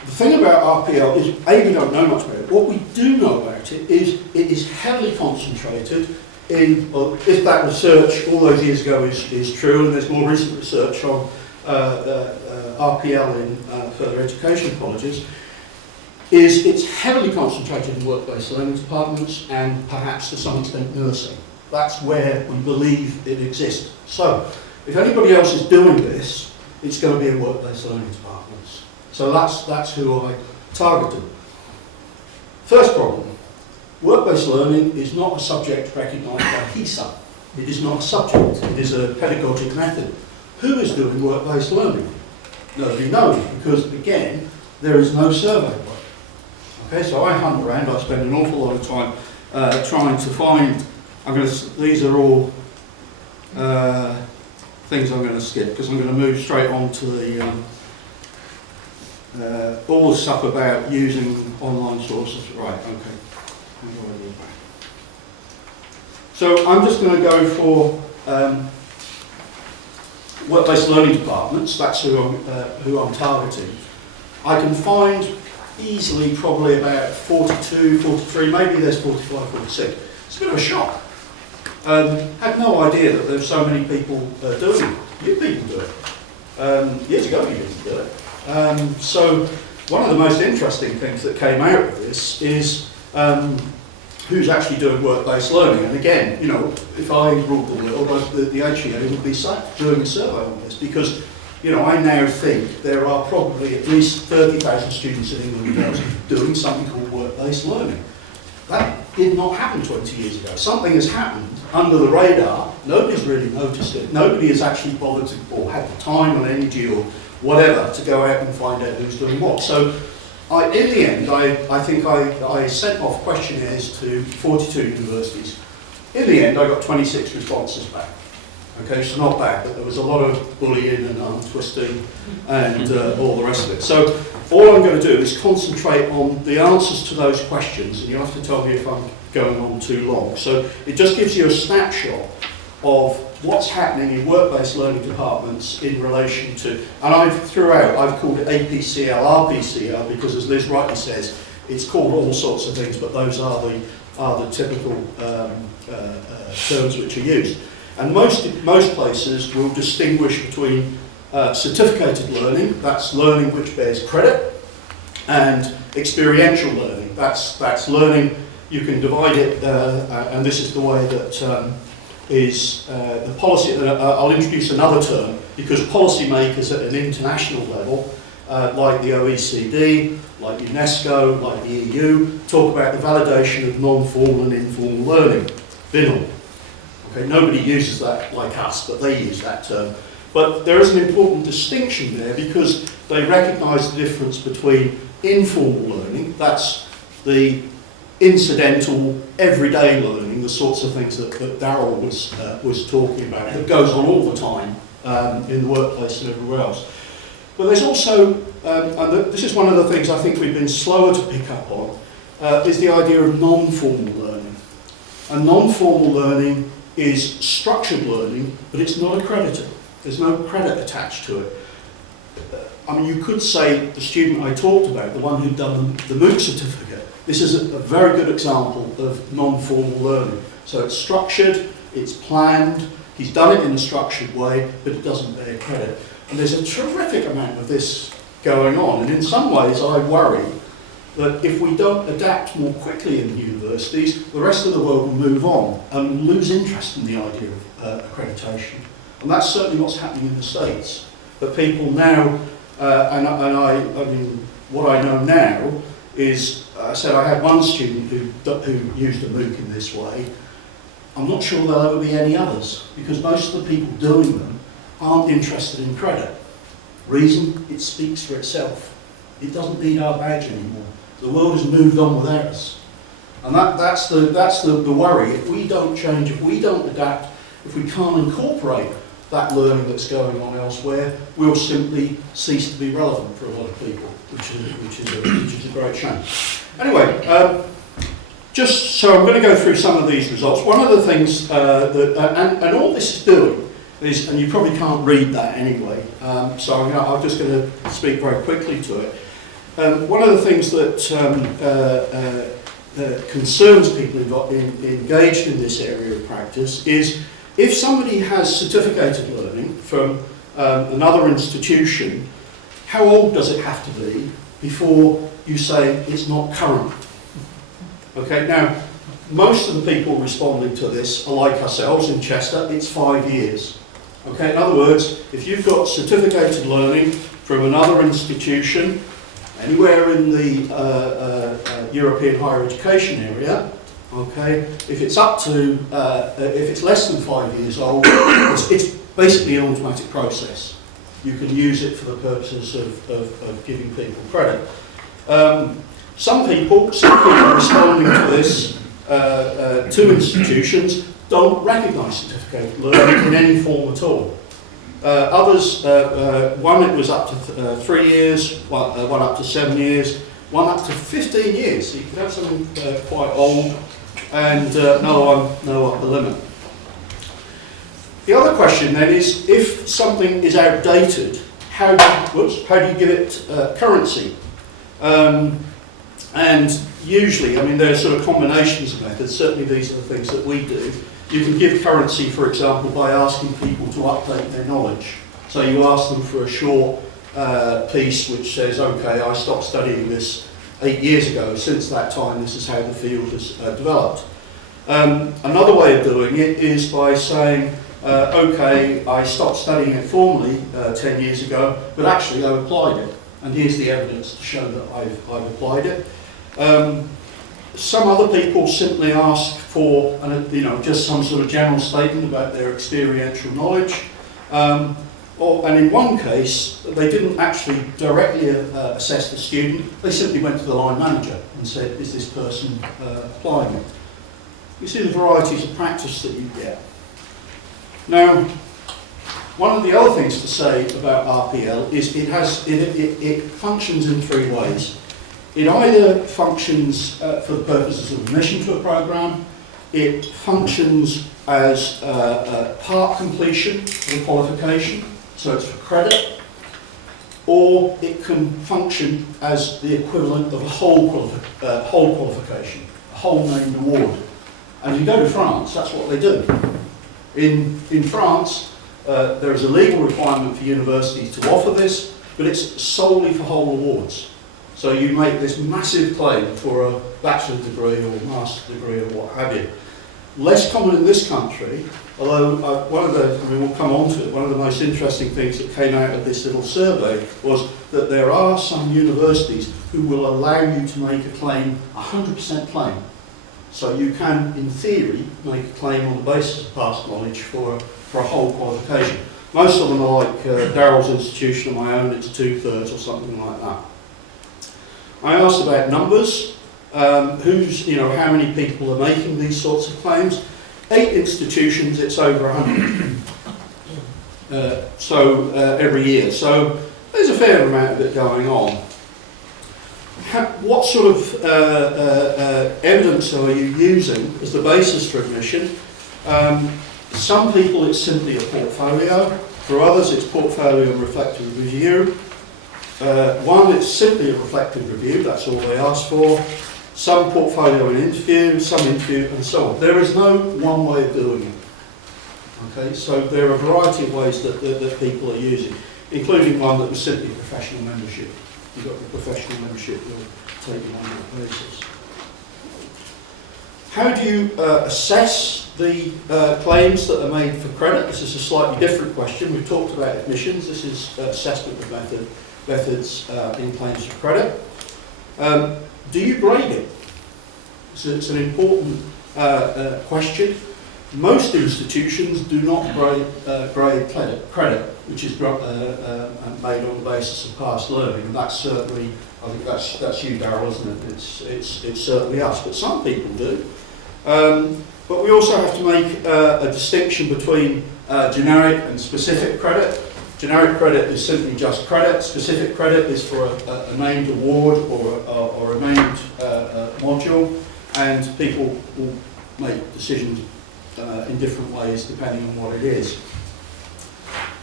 The thing about RPL is, A, we don't know much about it. What we do know about it is heavily concentrated in, well, if that research all those years ago is true, and there's more recent research on RPL in further education colleges, is it's heavily concentrated in work-based learning departments and perhaps to some extent nursing. That's where we believe it exists. So, if anybody else is doing this, it's going to be in work-based learning departments. So that's who I targeted. First problem, work-based learning is not a subject recognised by HESA. It is not a subject, it is a pedagogic method. Who is doing work-based learning? Nobody knows, because again, there is no survey work. Okay, so I hunt around, I spend an awful lot of time trying to find, these are all things I'm going to skip, because I'm going to move straight on to the all the stuff about using online sources. Right, okay. So I'm just going to go for work-based learning departments. That's who I'm targeting. I can find easily probably about 42, 43, maybe there's 45, 46. It's a bit of a shock. Had no idea that there's so many people doing it. You people do it. Years ago you didn't do it. So one of the most interesting things that came out of this is who's actually doing work-based learning. And again, you know, if I ruled the world, the HEA would be doing a survey on this, because, you know, I now think there are probably at least 30,000 students in England and Wales doing something called work-based learning. That did not happen 20 years ago. Something has happened under the radar. Nobody's really noticed it. Nobody has actually bothered to, or had the time or energy or whatever to go out and find out who's doing what. So in the end, I think I sent off questionnaires to 42 universities. In the end, I got 26 responses back. Okay, so not bad, but there was a lot of bullying and arm twisting and all the rest of it. So all I'm going to do is concentrate on the answers to those questions, and you'll have to tell me if I'm going on too long. So it just gives you a snapshot of what's happening in work-based learning departments in relation to, and I've called it APCL, RPCL, because as Liz rightly says, it's called all sorts of things, but those are the typical terms which are used. And most places will distinguish between certificated learning, that's learning which bears credit, and experiential learning, that's learning, you can divide it, and this is the way that is the policy. I'll introduce another term, because policymakers at an international level, like the OECD, like UNESCO, like the EU, talk about the validation of non-formal and informal learning, VINL. Okay, nobody uses that like us, but they use that term. But there is an important distinction there, because they recognise the difference between informal learning, that's the incidental, everyday learning, the sorts of things that Darryll was talking about, that goes on all the time in the workplace and everywhere else. But there's also, and this is one of the things I think we've been slower to pick up on, is the idea of non-formal learning. And non-formal learning is structured learning, but it's not accredited. There's no credit attached to it. I mean, you could say the student I talked about, the one who'd done the MOOC certificate, this is a very good example of non-formal learning. So it's structured, it's planned, he's done it in a structured way, but it doesn't bear credit. And there's a terrific amount of this going on, and in some ways I worry that if we don't adapt more quickly in universities, the rest of the world will move on and lose interest in the idea of accreditation. And that's certainly what's happening in the States. But people now, I mean, what I know now is, I said I had one student who used a MOOC in this way. I'm not sure there'll ever be any others, because most of the people doing them aren't interested in credit. Reason, it speaks for itself. It doesn't need our badge anymore. The world has moved on without us. And that's the worry. If we don't change, if we don't adapt, if we can't incorporate that learning that's going on elsewhere, we'll simply cease to be relevant for a lot of people, which is a great shame. Anyway, just so I'm going to go through some of these results. One of the things and all this is doing is, and you probably can't read that anyway, so I'm just going to speak very quickly to it. One of the things that concerns people engaged in this area of practice is, if somebody has certificated learning from another institution, how old does it have to be before you say it's not current? Okay, now, most of the people responding to this are like ourselves in Chester, it's 5 years. Okay, in other words, if you've got certificated learning from another institution, anywhere in the European higher education area, okay, if it's up to, if it's less than 5 years old, it's basically an automatic process. You can use it for the purposes of giving people credit. Some people responding to this, to institutions, don't recognise certificated learning in any form at all. Others, one it was up to 3 years, one up to 7 years, one up to 15 years. So you could have something quite old and no upper limit. The other question then is, if something is outdated, how do you give it currency? And usually, I mean, there are sort of combinations of methods. Certainly these are the things that we do. You can give currency, for example, by asking people to update their knowledge. So you ask them for a short piece which says, okay, I stopped studying this 8 years ago. Since that time, this is how the field has developed. Another way of doing it is by saying, okay, I stopped studying it formally 10 years ago, but actually I've applied it. And here's the evidence to show that I've applied it. Some other people simply ask for just some sort of general statement about their experiential knowledge. And in one case, they didn't actually directly assess the student. They simply went to the line manager and said, is this person applying it? You see the varieties of practice that you get. Now, one of the other things to say about RPL is it functions in 3 ways. It either functions for the purposes of admission to a programme, it functions as part completion of a qualification, so it's for credit, or it can function as the equivalent of a whole qualification, a whole named award. And you go to France, that's what they do. In France, there is a legal requirement for universities to offer this, but it's solely for whole awards. So you make this massive claim for a bachelor's degree or master's degree or what have you. Less common in this country, although we'll come on to it, one of the most interesting things that came out of this little survey was that there are some universities who will allow you to make a claim, 100% claim. So you can, in theory, make a claim on the basis of past knowledge for a whole qualification. Most of them are like Darryll's institution or my own, it's 2/3 or something like that. I asked about numbers, how many people are making these sorts of claims. 8 institutions, it's over 100. Every year. So there's a fair amount of it going on. What sort of evidence are you using as the basis for admission? Some people it's simply a portfolio. For others it's portfolio and reflective review. One, it's simply a reflective review, that's all they ask for. Some portfolio and interview, some interview, and so on. There is no one way of doing it. Okay, so there are a variety of ways that people are using, including one that was simply professional membership. You've got the professional membership, you'll take it on that basis. How do you assess the claims that are made for credit? This is a slightly different question. We've talked about admissions. This is assessment of methods in claims for credit. Do you grade it? So it's an important question. Most institutions do not grade credit, which is made on the basis of past learning, and that's certainly, I think that's you, Darryll, isn't it? It's certainly us, but some people do. But we also have to make a distinction between generic and specific credit. Generic credit is simply just credit. Specific credit is for a named award or a named module, and people will make decisions in different ways depending on what it is.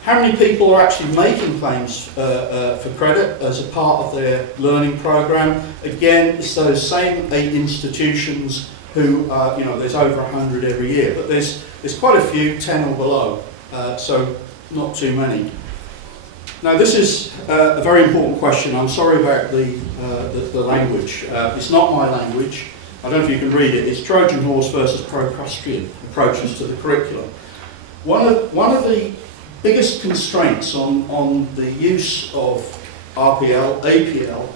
How many people are actually making claims for credit as a part of their learning program? Again, it's those same 8 institutions who, there's over 100 every year, but there's quite a few, 10 or below, so not too many. Now this is a very important question. I'm sorry about the language. It's not my language. I don't know if you can read it. It's Trojan horse versus Procrustean approaches to the curriculum. One of the biggest constraints on the use of RPL, APL,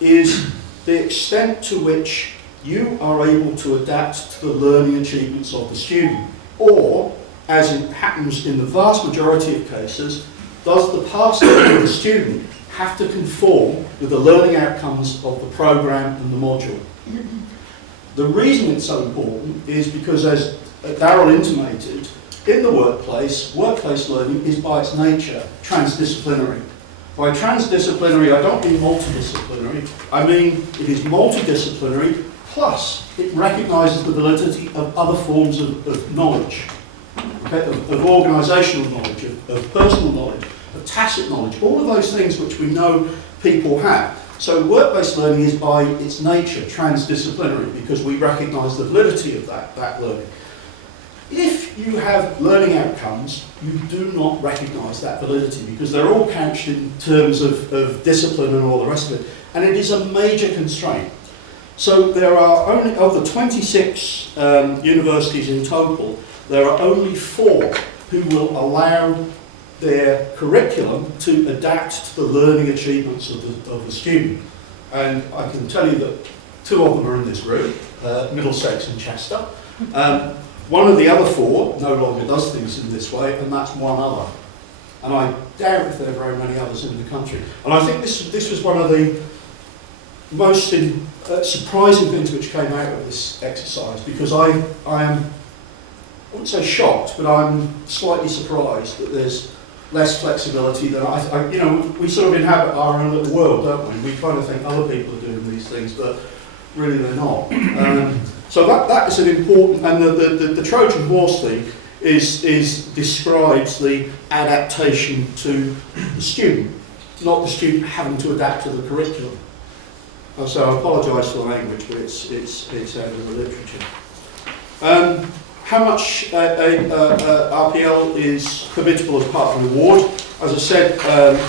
is the extent to which you are able to adapt to the learning achievements of the student, or, as it happens in the vast majority of cases, does the past learning of the student have to conform with the learning outcomes of the programme and the module? The reason it's so important is because, as Darryll intimated, in the workplace learning is by its nature transdisciplinary. By transdisciplinary, I don't mean multidisciplinary, I mean it is multidisciplinary, plus it recognises the validity of other forms of knowledge, okay, of organisational knowledge, of personal knowledge, of tacit knowledge, all of those things which we know people have. So work-based learning is by its nature transdisciplinary because we recognise the validity of that learning. If you have learning outcomes, you do not recognise that validity because they're all couched in terms of discipline and all the rest of it. And it is a major constraint. So there are only, of the 26 universities in total, there are only 4 who will allow their curriculum to adapt to the learning achievements of the student. And I can tell you that 2 of them are in this room, Middlesex and Chester. One of the other 4 no longer does things in this way, and that's one other. And I doubt if there are very many others in the country. And I think this was one of the most surprising things which came out of this exercise, because I wouldn't say shocked, but I'm slightly surprised that there's less flexibility than you know, we sort of inhabit our own little world, don't we? We kind of think other people are doing these things, but really they're not. So that is an important, and the Trojan horse thing describes the adaptation to the student, not the student having to adapt to the curriculum. So I apologise for the language, but it's out of the literature. How much RPL is permissible as part of an award? As I said,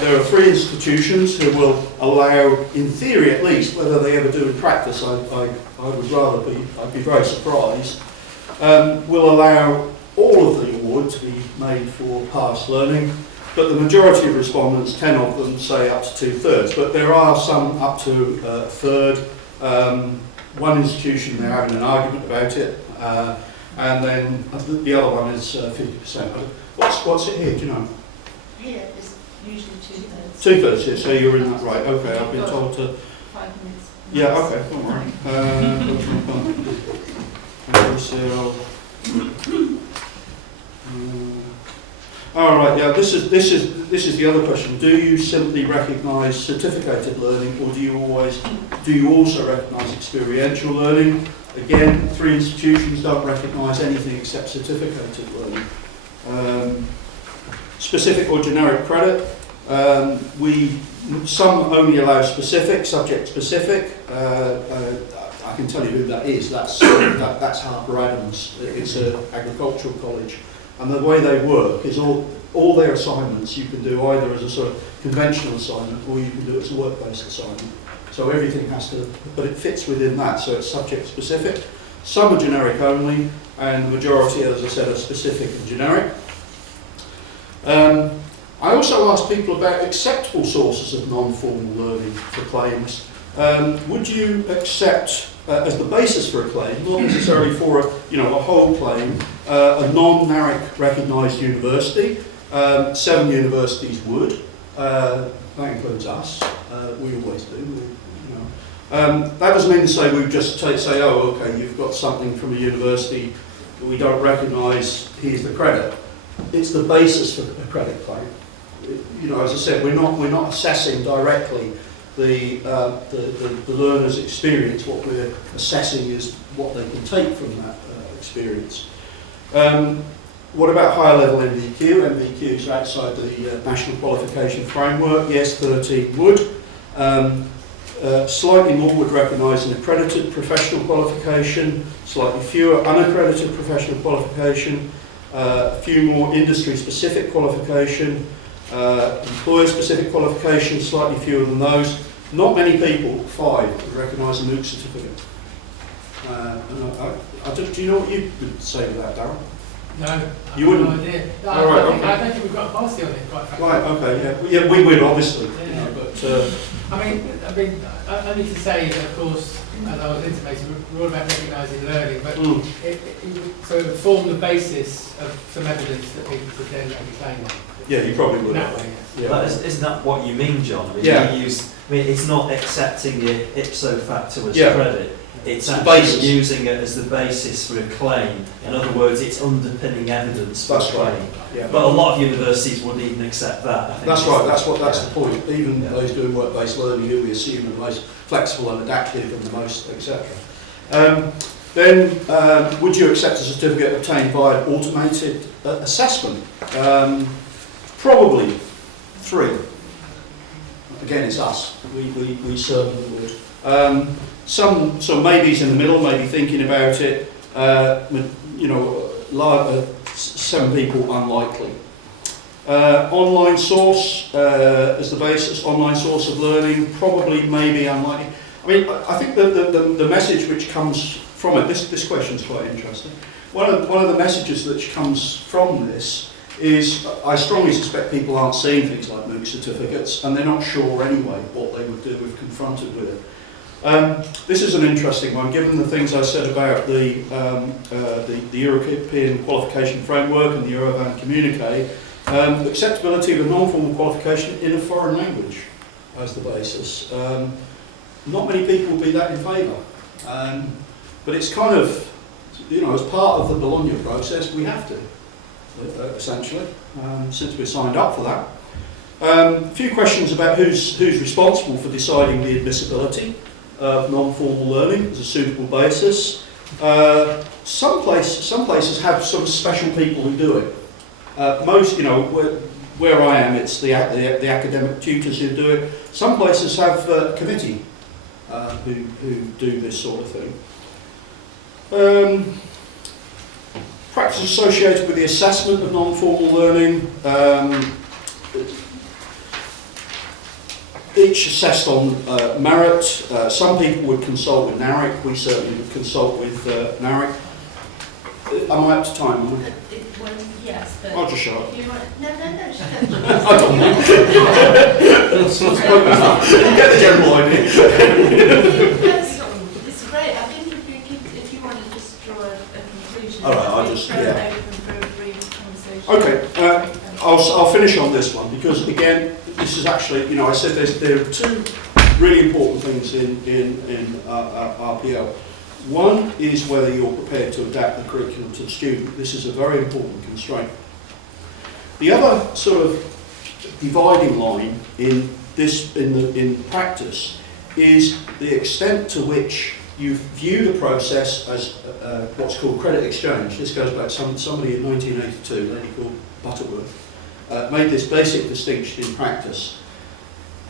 there are 3 institutions who will allow, in theory at least, whether they ever do in practice, I would rather be, I'd be very surprised, will allow all of the award to be made for past learning, but the majority of respondents, 10 of them, say up to 2/3, but there are some up to a third. One institution, they're having an argument about it, and then the other one is 50%. What's it here, do you know? Here is usually 2/3. 2/3, yeah, so you're in that, right, okay, I've been told to... 5 minutes. Yeah, okay, don't worry. All right, yeah, this is the other question. Do you simply recognise certificated learning, or do you also recognise experiential learning? Again, 3 institutions don't recognise anything except certificated learning. Specific or generic credit. Some only allow specific, subject specific. I can tell you who that is. That's Harper Adams. It's an agricultural college. And the way they work is all their assignments you can do either as a sort of conventional assignment, or you can do it as a work-based assignment. So everything has to, but it fits within that, so it's subject specific. Some are generic only, and the majority, as I said, are specific and generic. I also asked people about acceptable sources of non-formal learning for claims. Would you accept as the basis for a claim, not necessarily for a whole claim, a non-NARIC recognised university? 7 universities would. That includes us. We always do. That doesn't mean to say we just say, oh, okay, you've got something from a university that we don't recognise. Here's the credit. It's the basis for a credit claim. As I said, we're not assessing directly the learner's experience. What we're assessing is what they can take from that experience. What about higher level MVQ? MVQs are outside the National Qualification Framework. Yes, 13 would. Slightly more would recognise an accredited professional qualification, slightly fewer unaccredited professional qualification, a few more industry-specific qualification, employer-specific qualification, slightly fewer than those. Not many people, 5, would recognise a MOOC certificate. Do you know what you would say to that, Darryll? No, you wouldn't. No idea. No, All right, I don't think we've got a policy on it, quite frankly. Right. Okay. Yeah. We would obviously. Yeah. But I mean, only to say that, of course, as I was intimating, we're all about recognising learning, but it would form the basis of some evidence that people could then make a claim on. Yeah, you probably would. That way, yes. Yeah. But isn't that what you mean, John? I mean, yeah. It's not accepting it ipso facto as yeah. credit. It's actually using it as the basis for a claim. In other words, it's underpinning evidence for a claim. Right. Yeah. But a lot of universities wouldn't even accept that. I think That's right. That's the point. Even those doing work-based learning, who we assume are the most flexible and adaptive and the most, etc. Then, would you accept a certificate obtained by an automated assessment? Probably 3. Again, it's us. We certainly would. Some maybes in the middle, maybe thinking about it. 7 people unlikely. Online source as the basis, online source of learning, probably, maybe, unlikely. I mean, I think the message which comes from it, this question's quite interesting. One of the messages that comes from this is I strongly suspect people aren't seeing things like MOOC certificates, and they're not sure anyway what they would do if confronted with it. This is an interesting one, given the things I said about the European qualification framework and the Eurovan communique. Acceptability of a non-formal qualification in a foreign language as the basis. Not many people would be that in favour, but it's kind of, you know, as part of the Bologna process, we have to, essentially, since we're signed up for that. A few questions about who's responsible for deciding the admissibility of non-formal learning as a suitable basis. Some places have some special people who do it. Most, you know, where I am, it's the academic tutors who do it. Some places have a committee who do this sort of thing. Practice associated with the assessment of non-formal learning. Each assessed on merit. Some people would consult with NARIC. We certainly would consult with NARIC. Am I up to time? Well, yes, but I'll just shut up. if you want, no, I don't know. You get the general idea. it's great. I think if you want to just draw a conclusion. All right, I'll just, yeah. Open for a brief conversation. Okay, I'll finish on this one because again, this is actually, you know, I said there are 2 really important things in RPL. One is whether you're prepared to adapt the curriculum to the student. This is a very important constraint. The other sort of dividing line in practice is the extent to which you view the process as what's called credit exchange. This goes back to somebody in 1982, a lady called Butterworth, made this basic distinction in practice.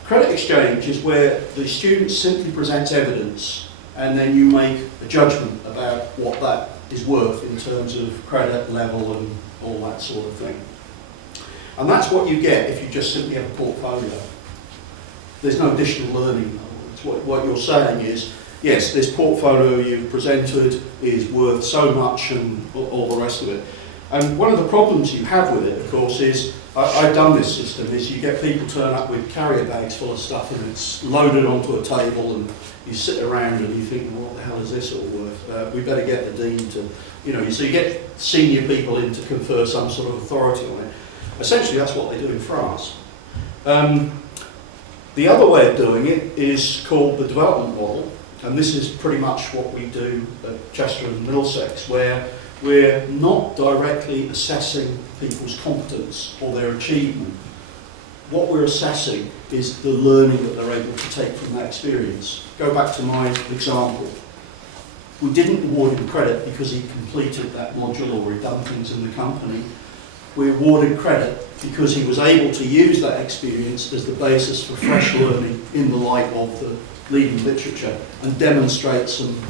Credit exchange is where the student simply presents evidence and then you make a judgment about what that is worth in terms of credit level and all that sort of thing. And that's what you get if you just simply have a portfolio. There's no additional learning, in other words. What you're saying is, yes, this portfolio you've presented is worth so much and all the rest of it. And one of the problems you have with it, of course, is, I've done this system, is you get people turn up with carrier bags full of stuff and it's loaded onto a table and you sit around and you think, well, what the hell is this all worth? We better get the dean to, you know, so you get senior people in to confer some sort of authority on it. Essentially, that's what they do in France. The other way of doing it is called the development model, and this is pretty much what we do at Chester and Middlesex, where we're not directly assessing people's competence or their achievement. What we're assessing is the learning that they're able to take from that experience. Go back to my example. We didn't award him credit because he completed that module or he'd done things in the company. We awarded credit because he was able to use that experience as the basis for fresh learning in the light of the leading literature and demonstrate some,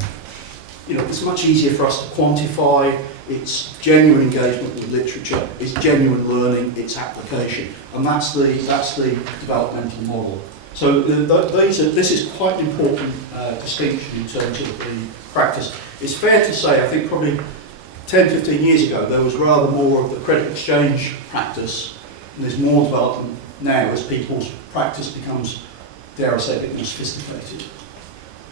you know, it's much easier for us to quantify. It's genuine engagement with literature, it's genuine learning, it's application, and that's the developmental model. So this is quite an important distinction in terms of the practice. It's fair to say, I think probably 10, 15 years ago, there was rather more of the credit exchange practice, and there's more development now as people's practice becomes, dare I say, a bit more sophisticated.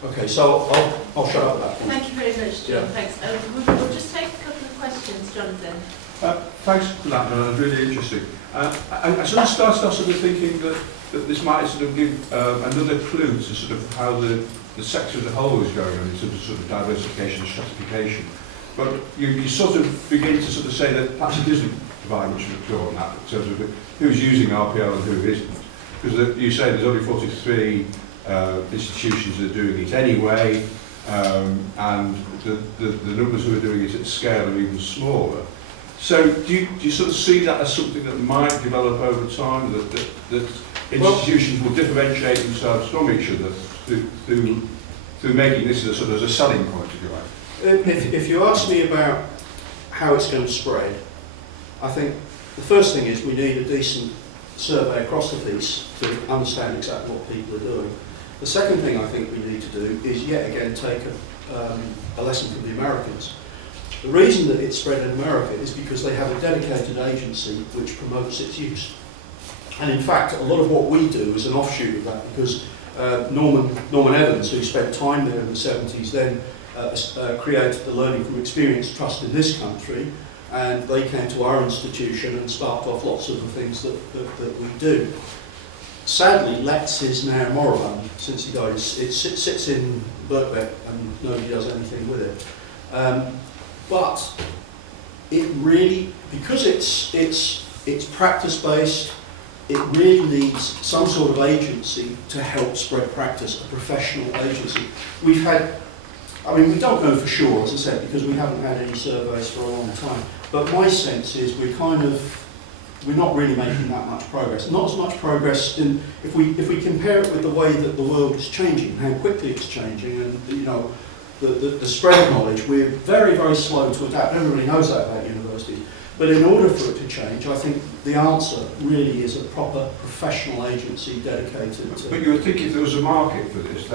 Okay, so I'll shut up at that point. Thank you very much, John. Yeah. Thanks. We'll just take a couple of questions, Jonathan. Thanks for that, John. That's really interesting. I sort of started off sort of thinking that this might sort of give another clue to sort of how the sector as a whole is going on in terms of sort of diversification and stratification. But you sort of begin to sort of say that perhaps it isn't very much of a clue on that in terms of who's using RPL and who isn't. Because you say there's only 43 institutions that are doing it anyway, and the numbers who are doing it at scale are even smaller. So do you sort of see that as something that might develop over time, that institutions will differentiate themselves from each other through making this as a selling point, if you like? If you ask me about how it's going to spread, I think the first thing is we need a decent survey across the piece to understand exactly what people are doing. The second thing I think we need to do is yet again take a lesson from the Americans. The reason that it's spread in America is because they have a dedicated agency which promotes its use. And in fact, a lot of what we do is an offshoot of that, because Norman Evans, who spent time there in the 70s, then created the Learning from Experience Trust in this country, and they came to our institution and sparked off lots of the things that we do. Sadly, Let's is now moribund since he died. It sits in Birkbeck and nobody does anything with it. But it really, because it's practice-based, it really needs some sort of agency to help spread practice, a professional agency. We've had, I mean, we don't know for sure, as I said, because we haven't had any surveys for a long time, but my sense is we're not really making that much progress. Not as much progress in, if we compare it with the way that the world is changing, how quickly it's changing, and you know, the spread of knowledge, we're very, very slow to adapt. Everybody knows that about universities. But in order for it to change, I think the answer really is a proper professional agency dedicated to... But you would think if there was a market for this,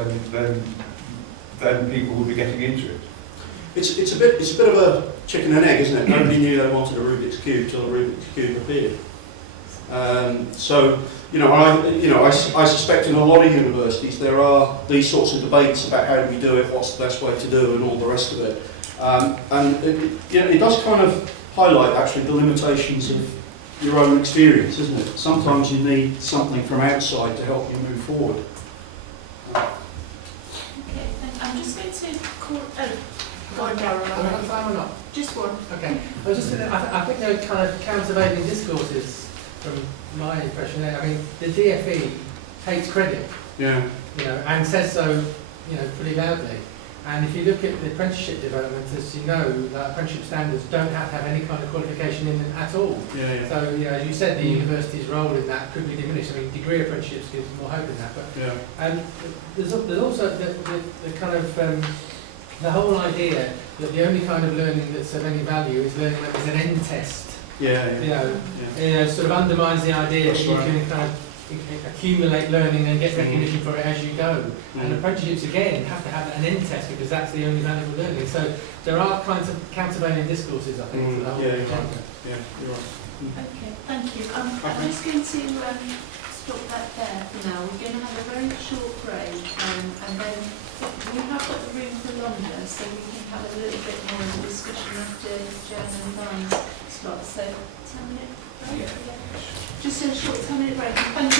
then people would be getting into it. It's a bit of a chicken and egg, isn't it? Nobody knew they wanted a Rubik's Cube till the Rubik's Cube appeared. So, I suspect in a lot of universities there are these sorts of debates about how do we do it, what's the best way to do, and all the rest of it. And it does kind of highlight actually the limitations of your own experience, isn't it? Sometimes you need something from outside to help you move forward. Okay, I'm just going to call. Time or not? Just one. Okay. I was just going to, I think there are kind of countervailing discourses from my impression. I mean, the DFE takes credit, and says so, pretty loudly. And if you look at the apprenticeship development, as you know, apprenticeship standards don't have to have any kind of qualification in them at all. So, as you said, the university's role in that could be diminished. I mean, degree apprenticeships gives more hope in that. But there's also the kind of the whole idea that the only kind of learning that's of any value is learning that there's an end test. Sort of undermines the idea that you can kind of accumulate learning and get recognition for it as you go. And apprenticeships, again, have to have an end test because that's the only valuable learning. So there are kinds of countervailing discourses, I think, for the whole agenda. You're right. Okay, thank you. I'm just going to stop that there for now. We're going to have a very short break, and then we have got the room for longer, so we can have a little bit more of a discussion after Jan and Ryan's slot. So 10 minute break? Just a short 10-minute break. Thank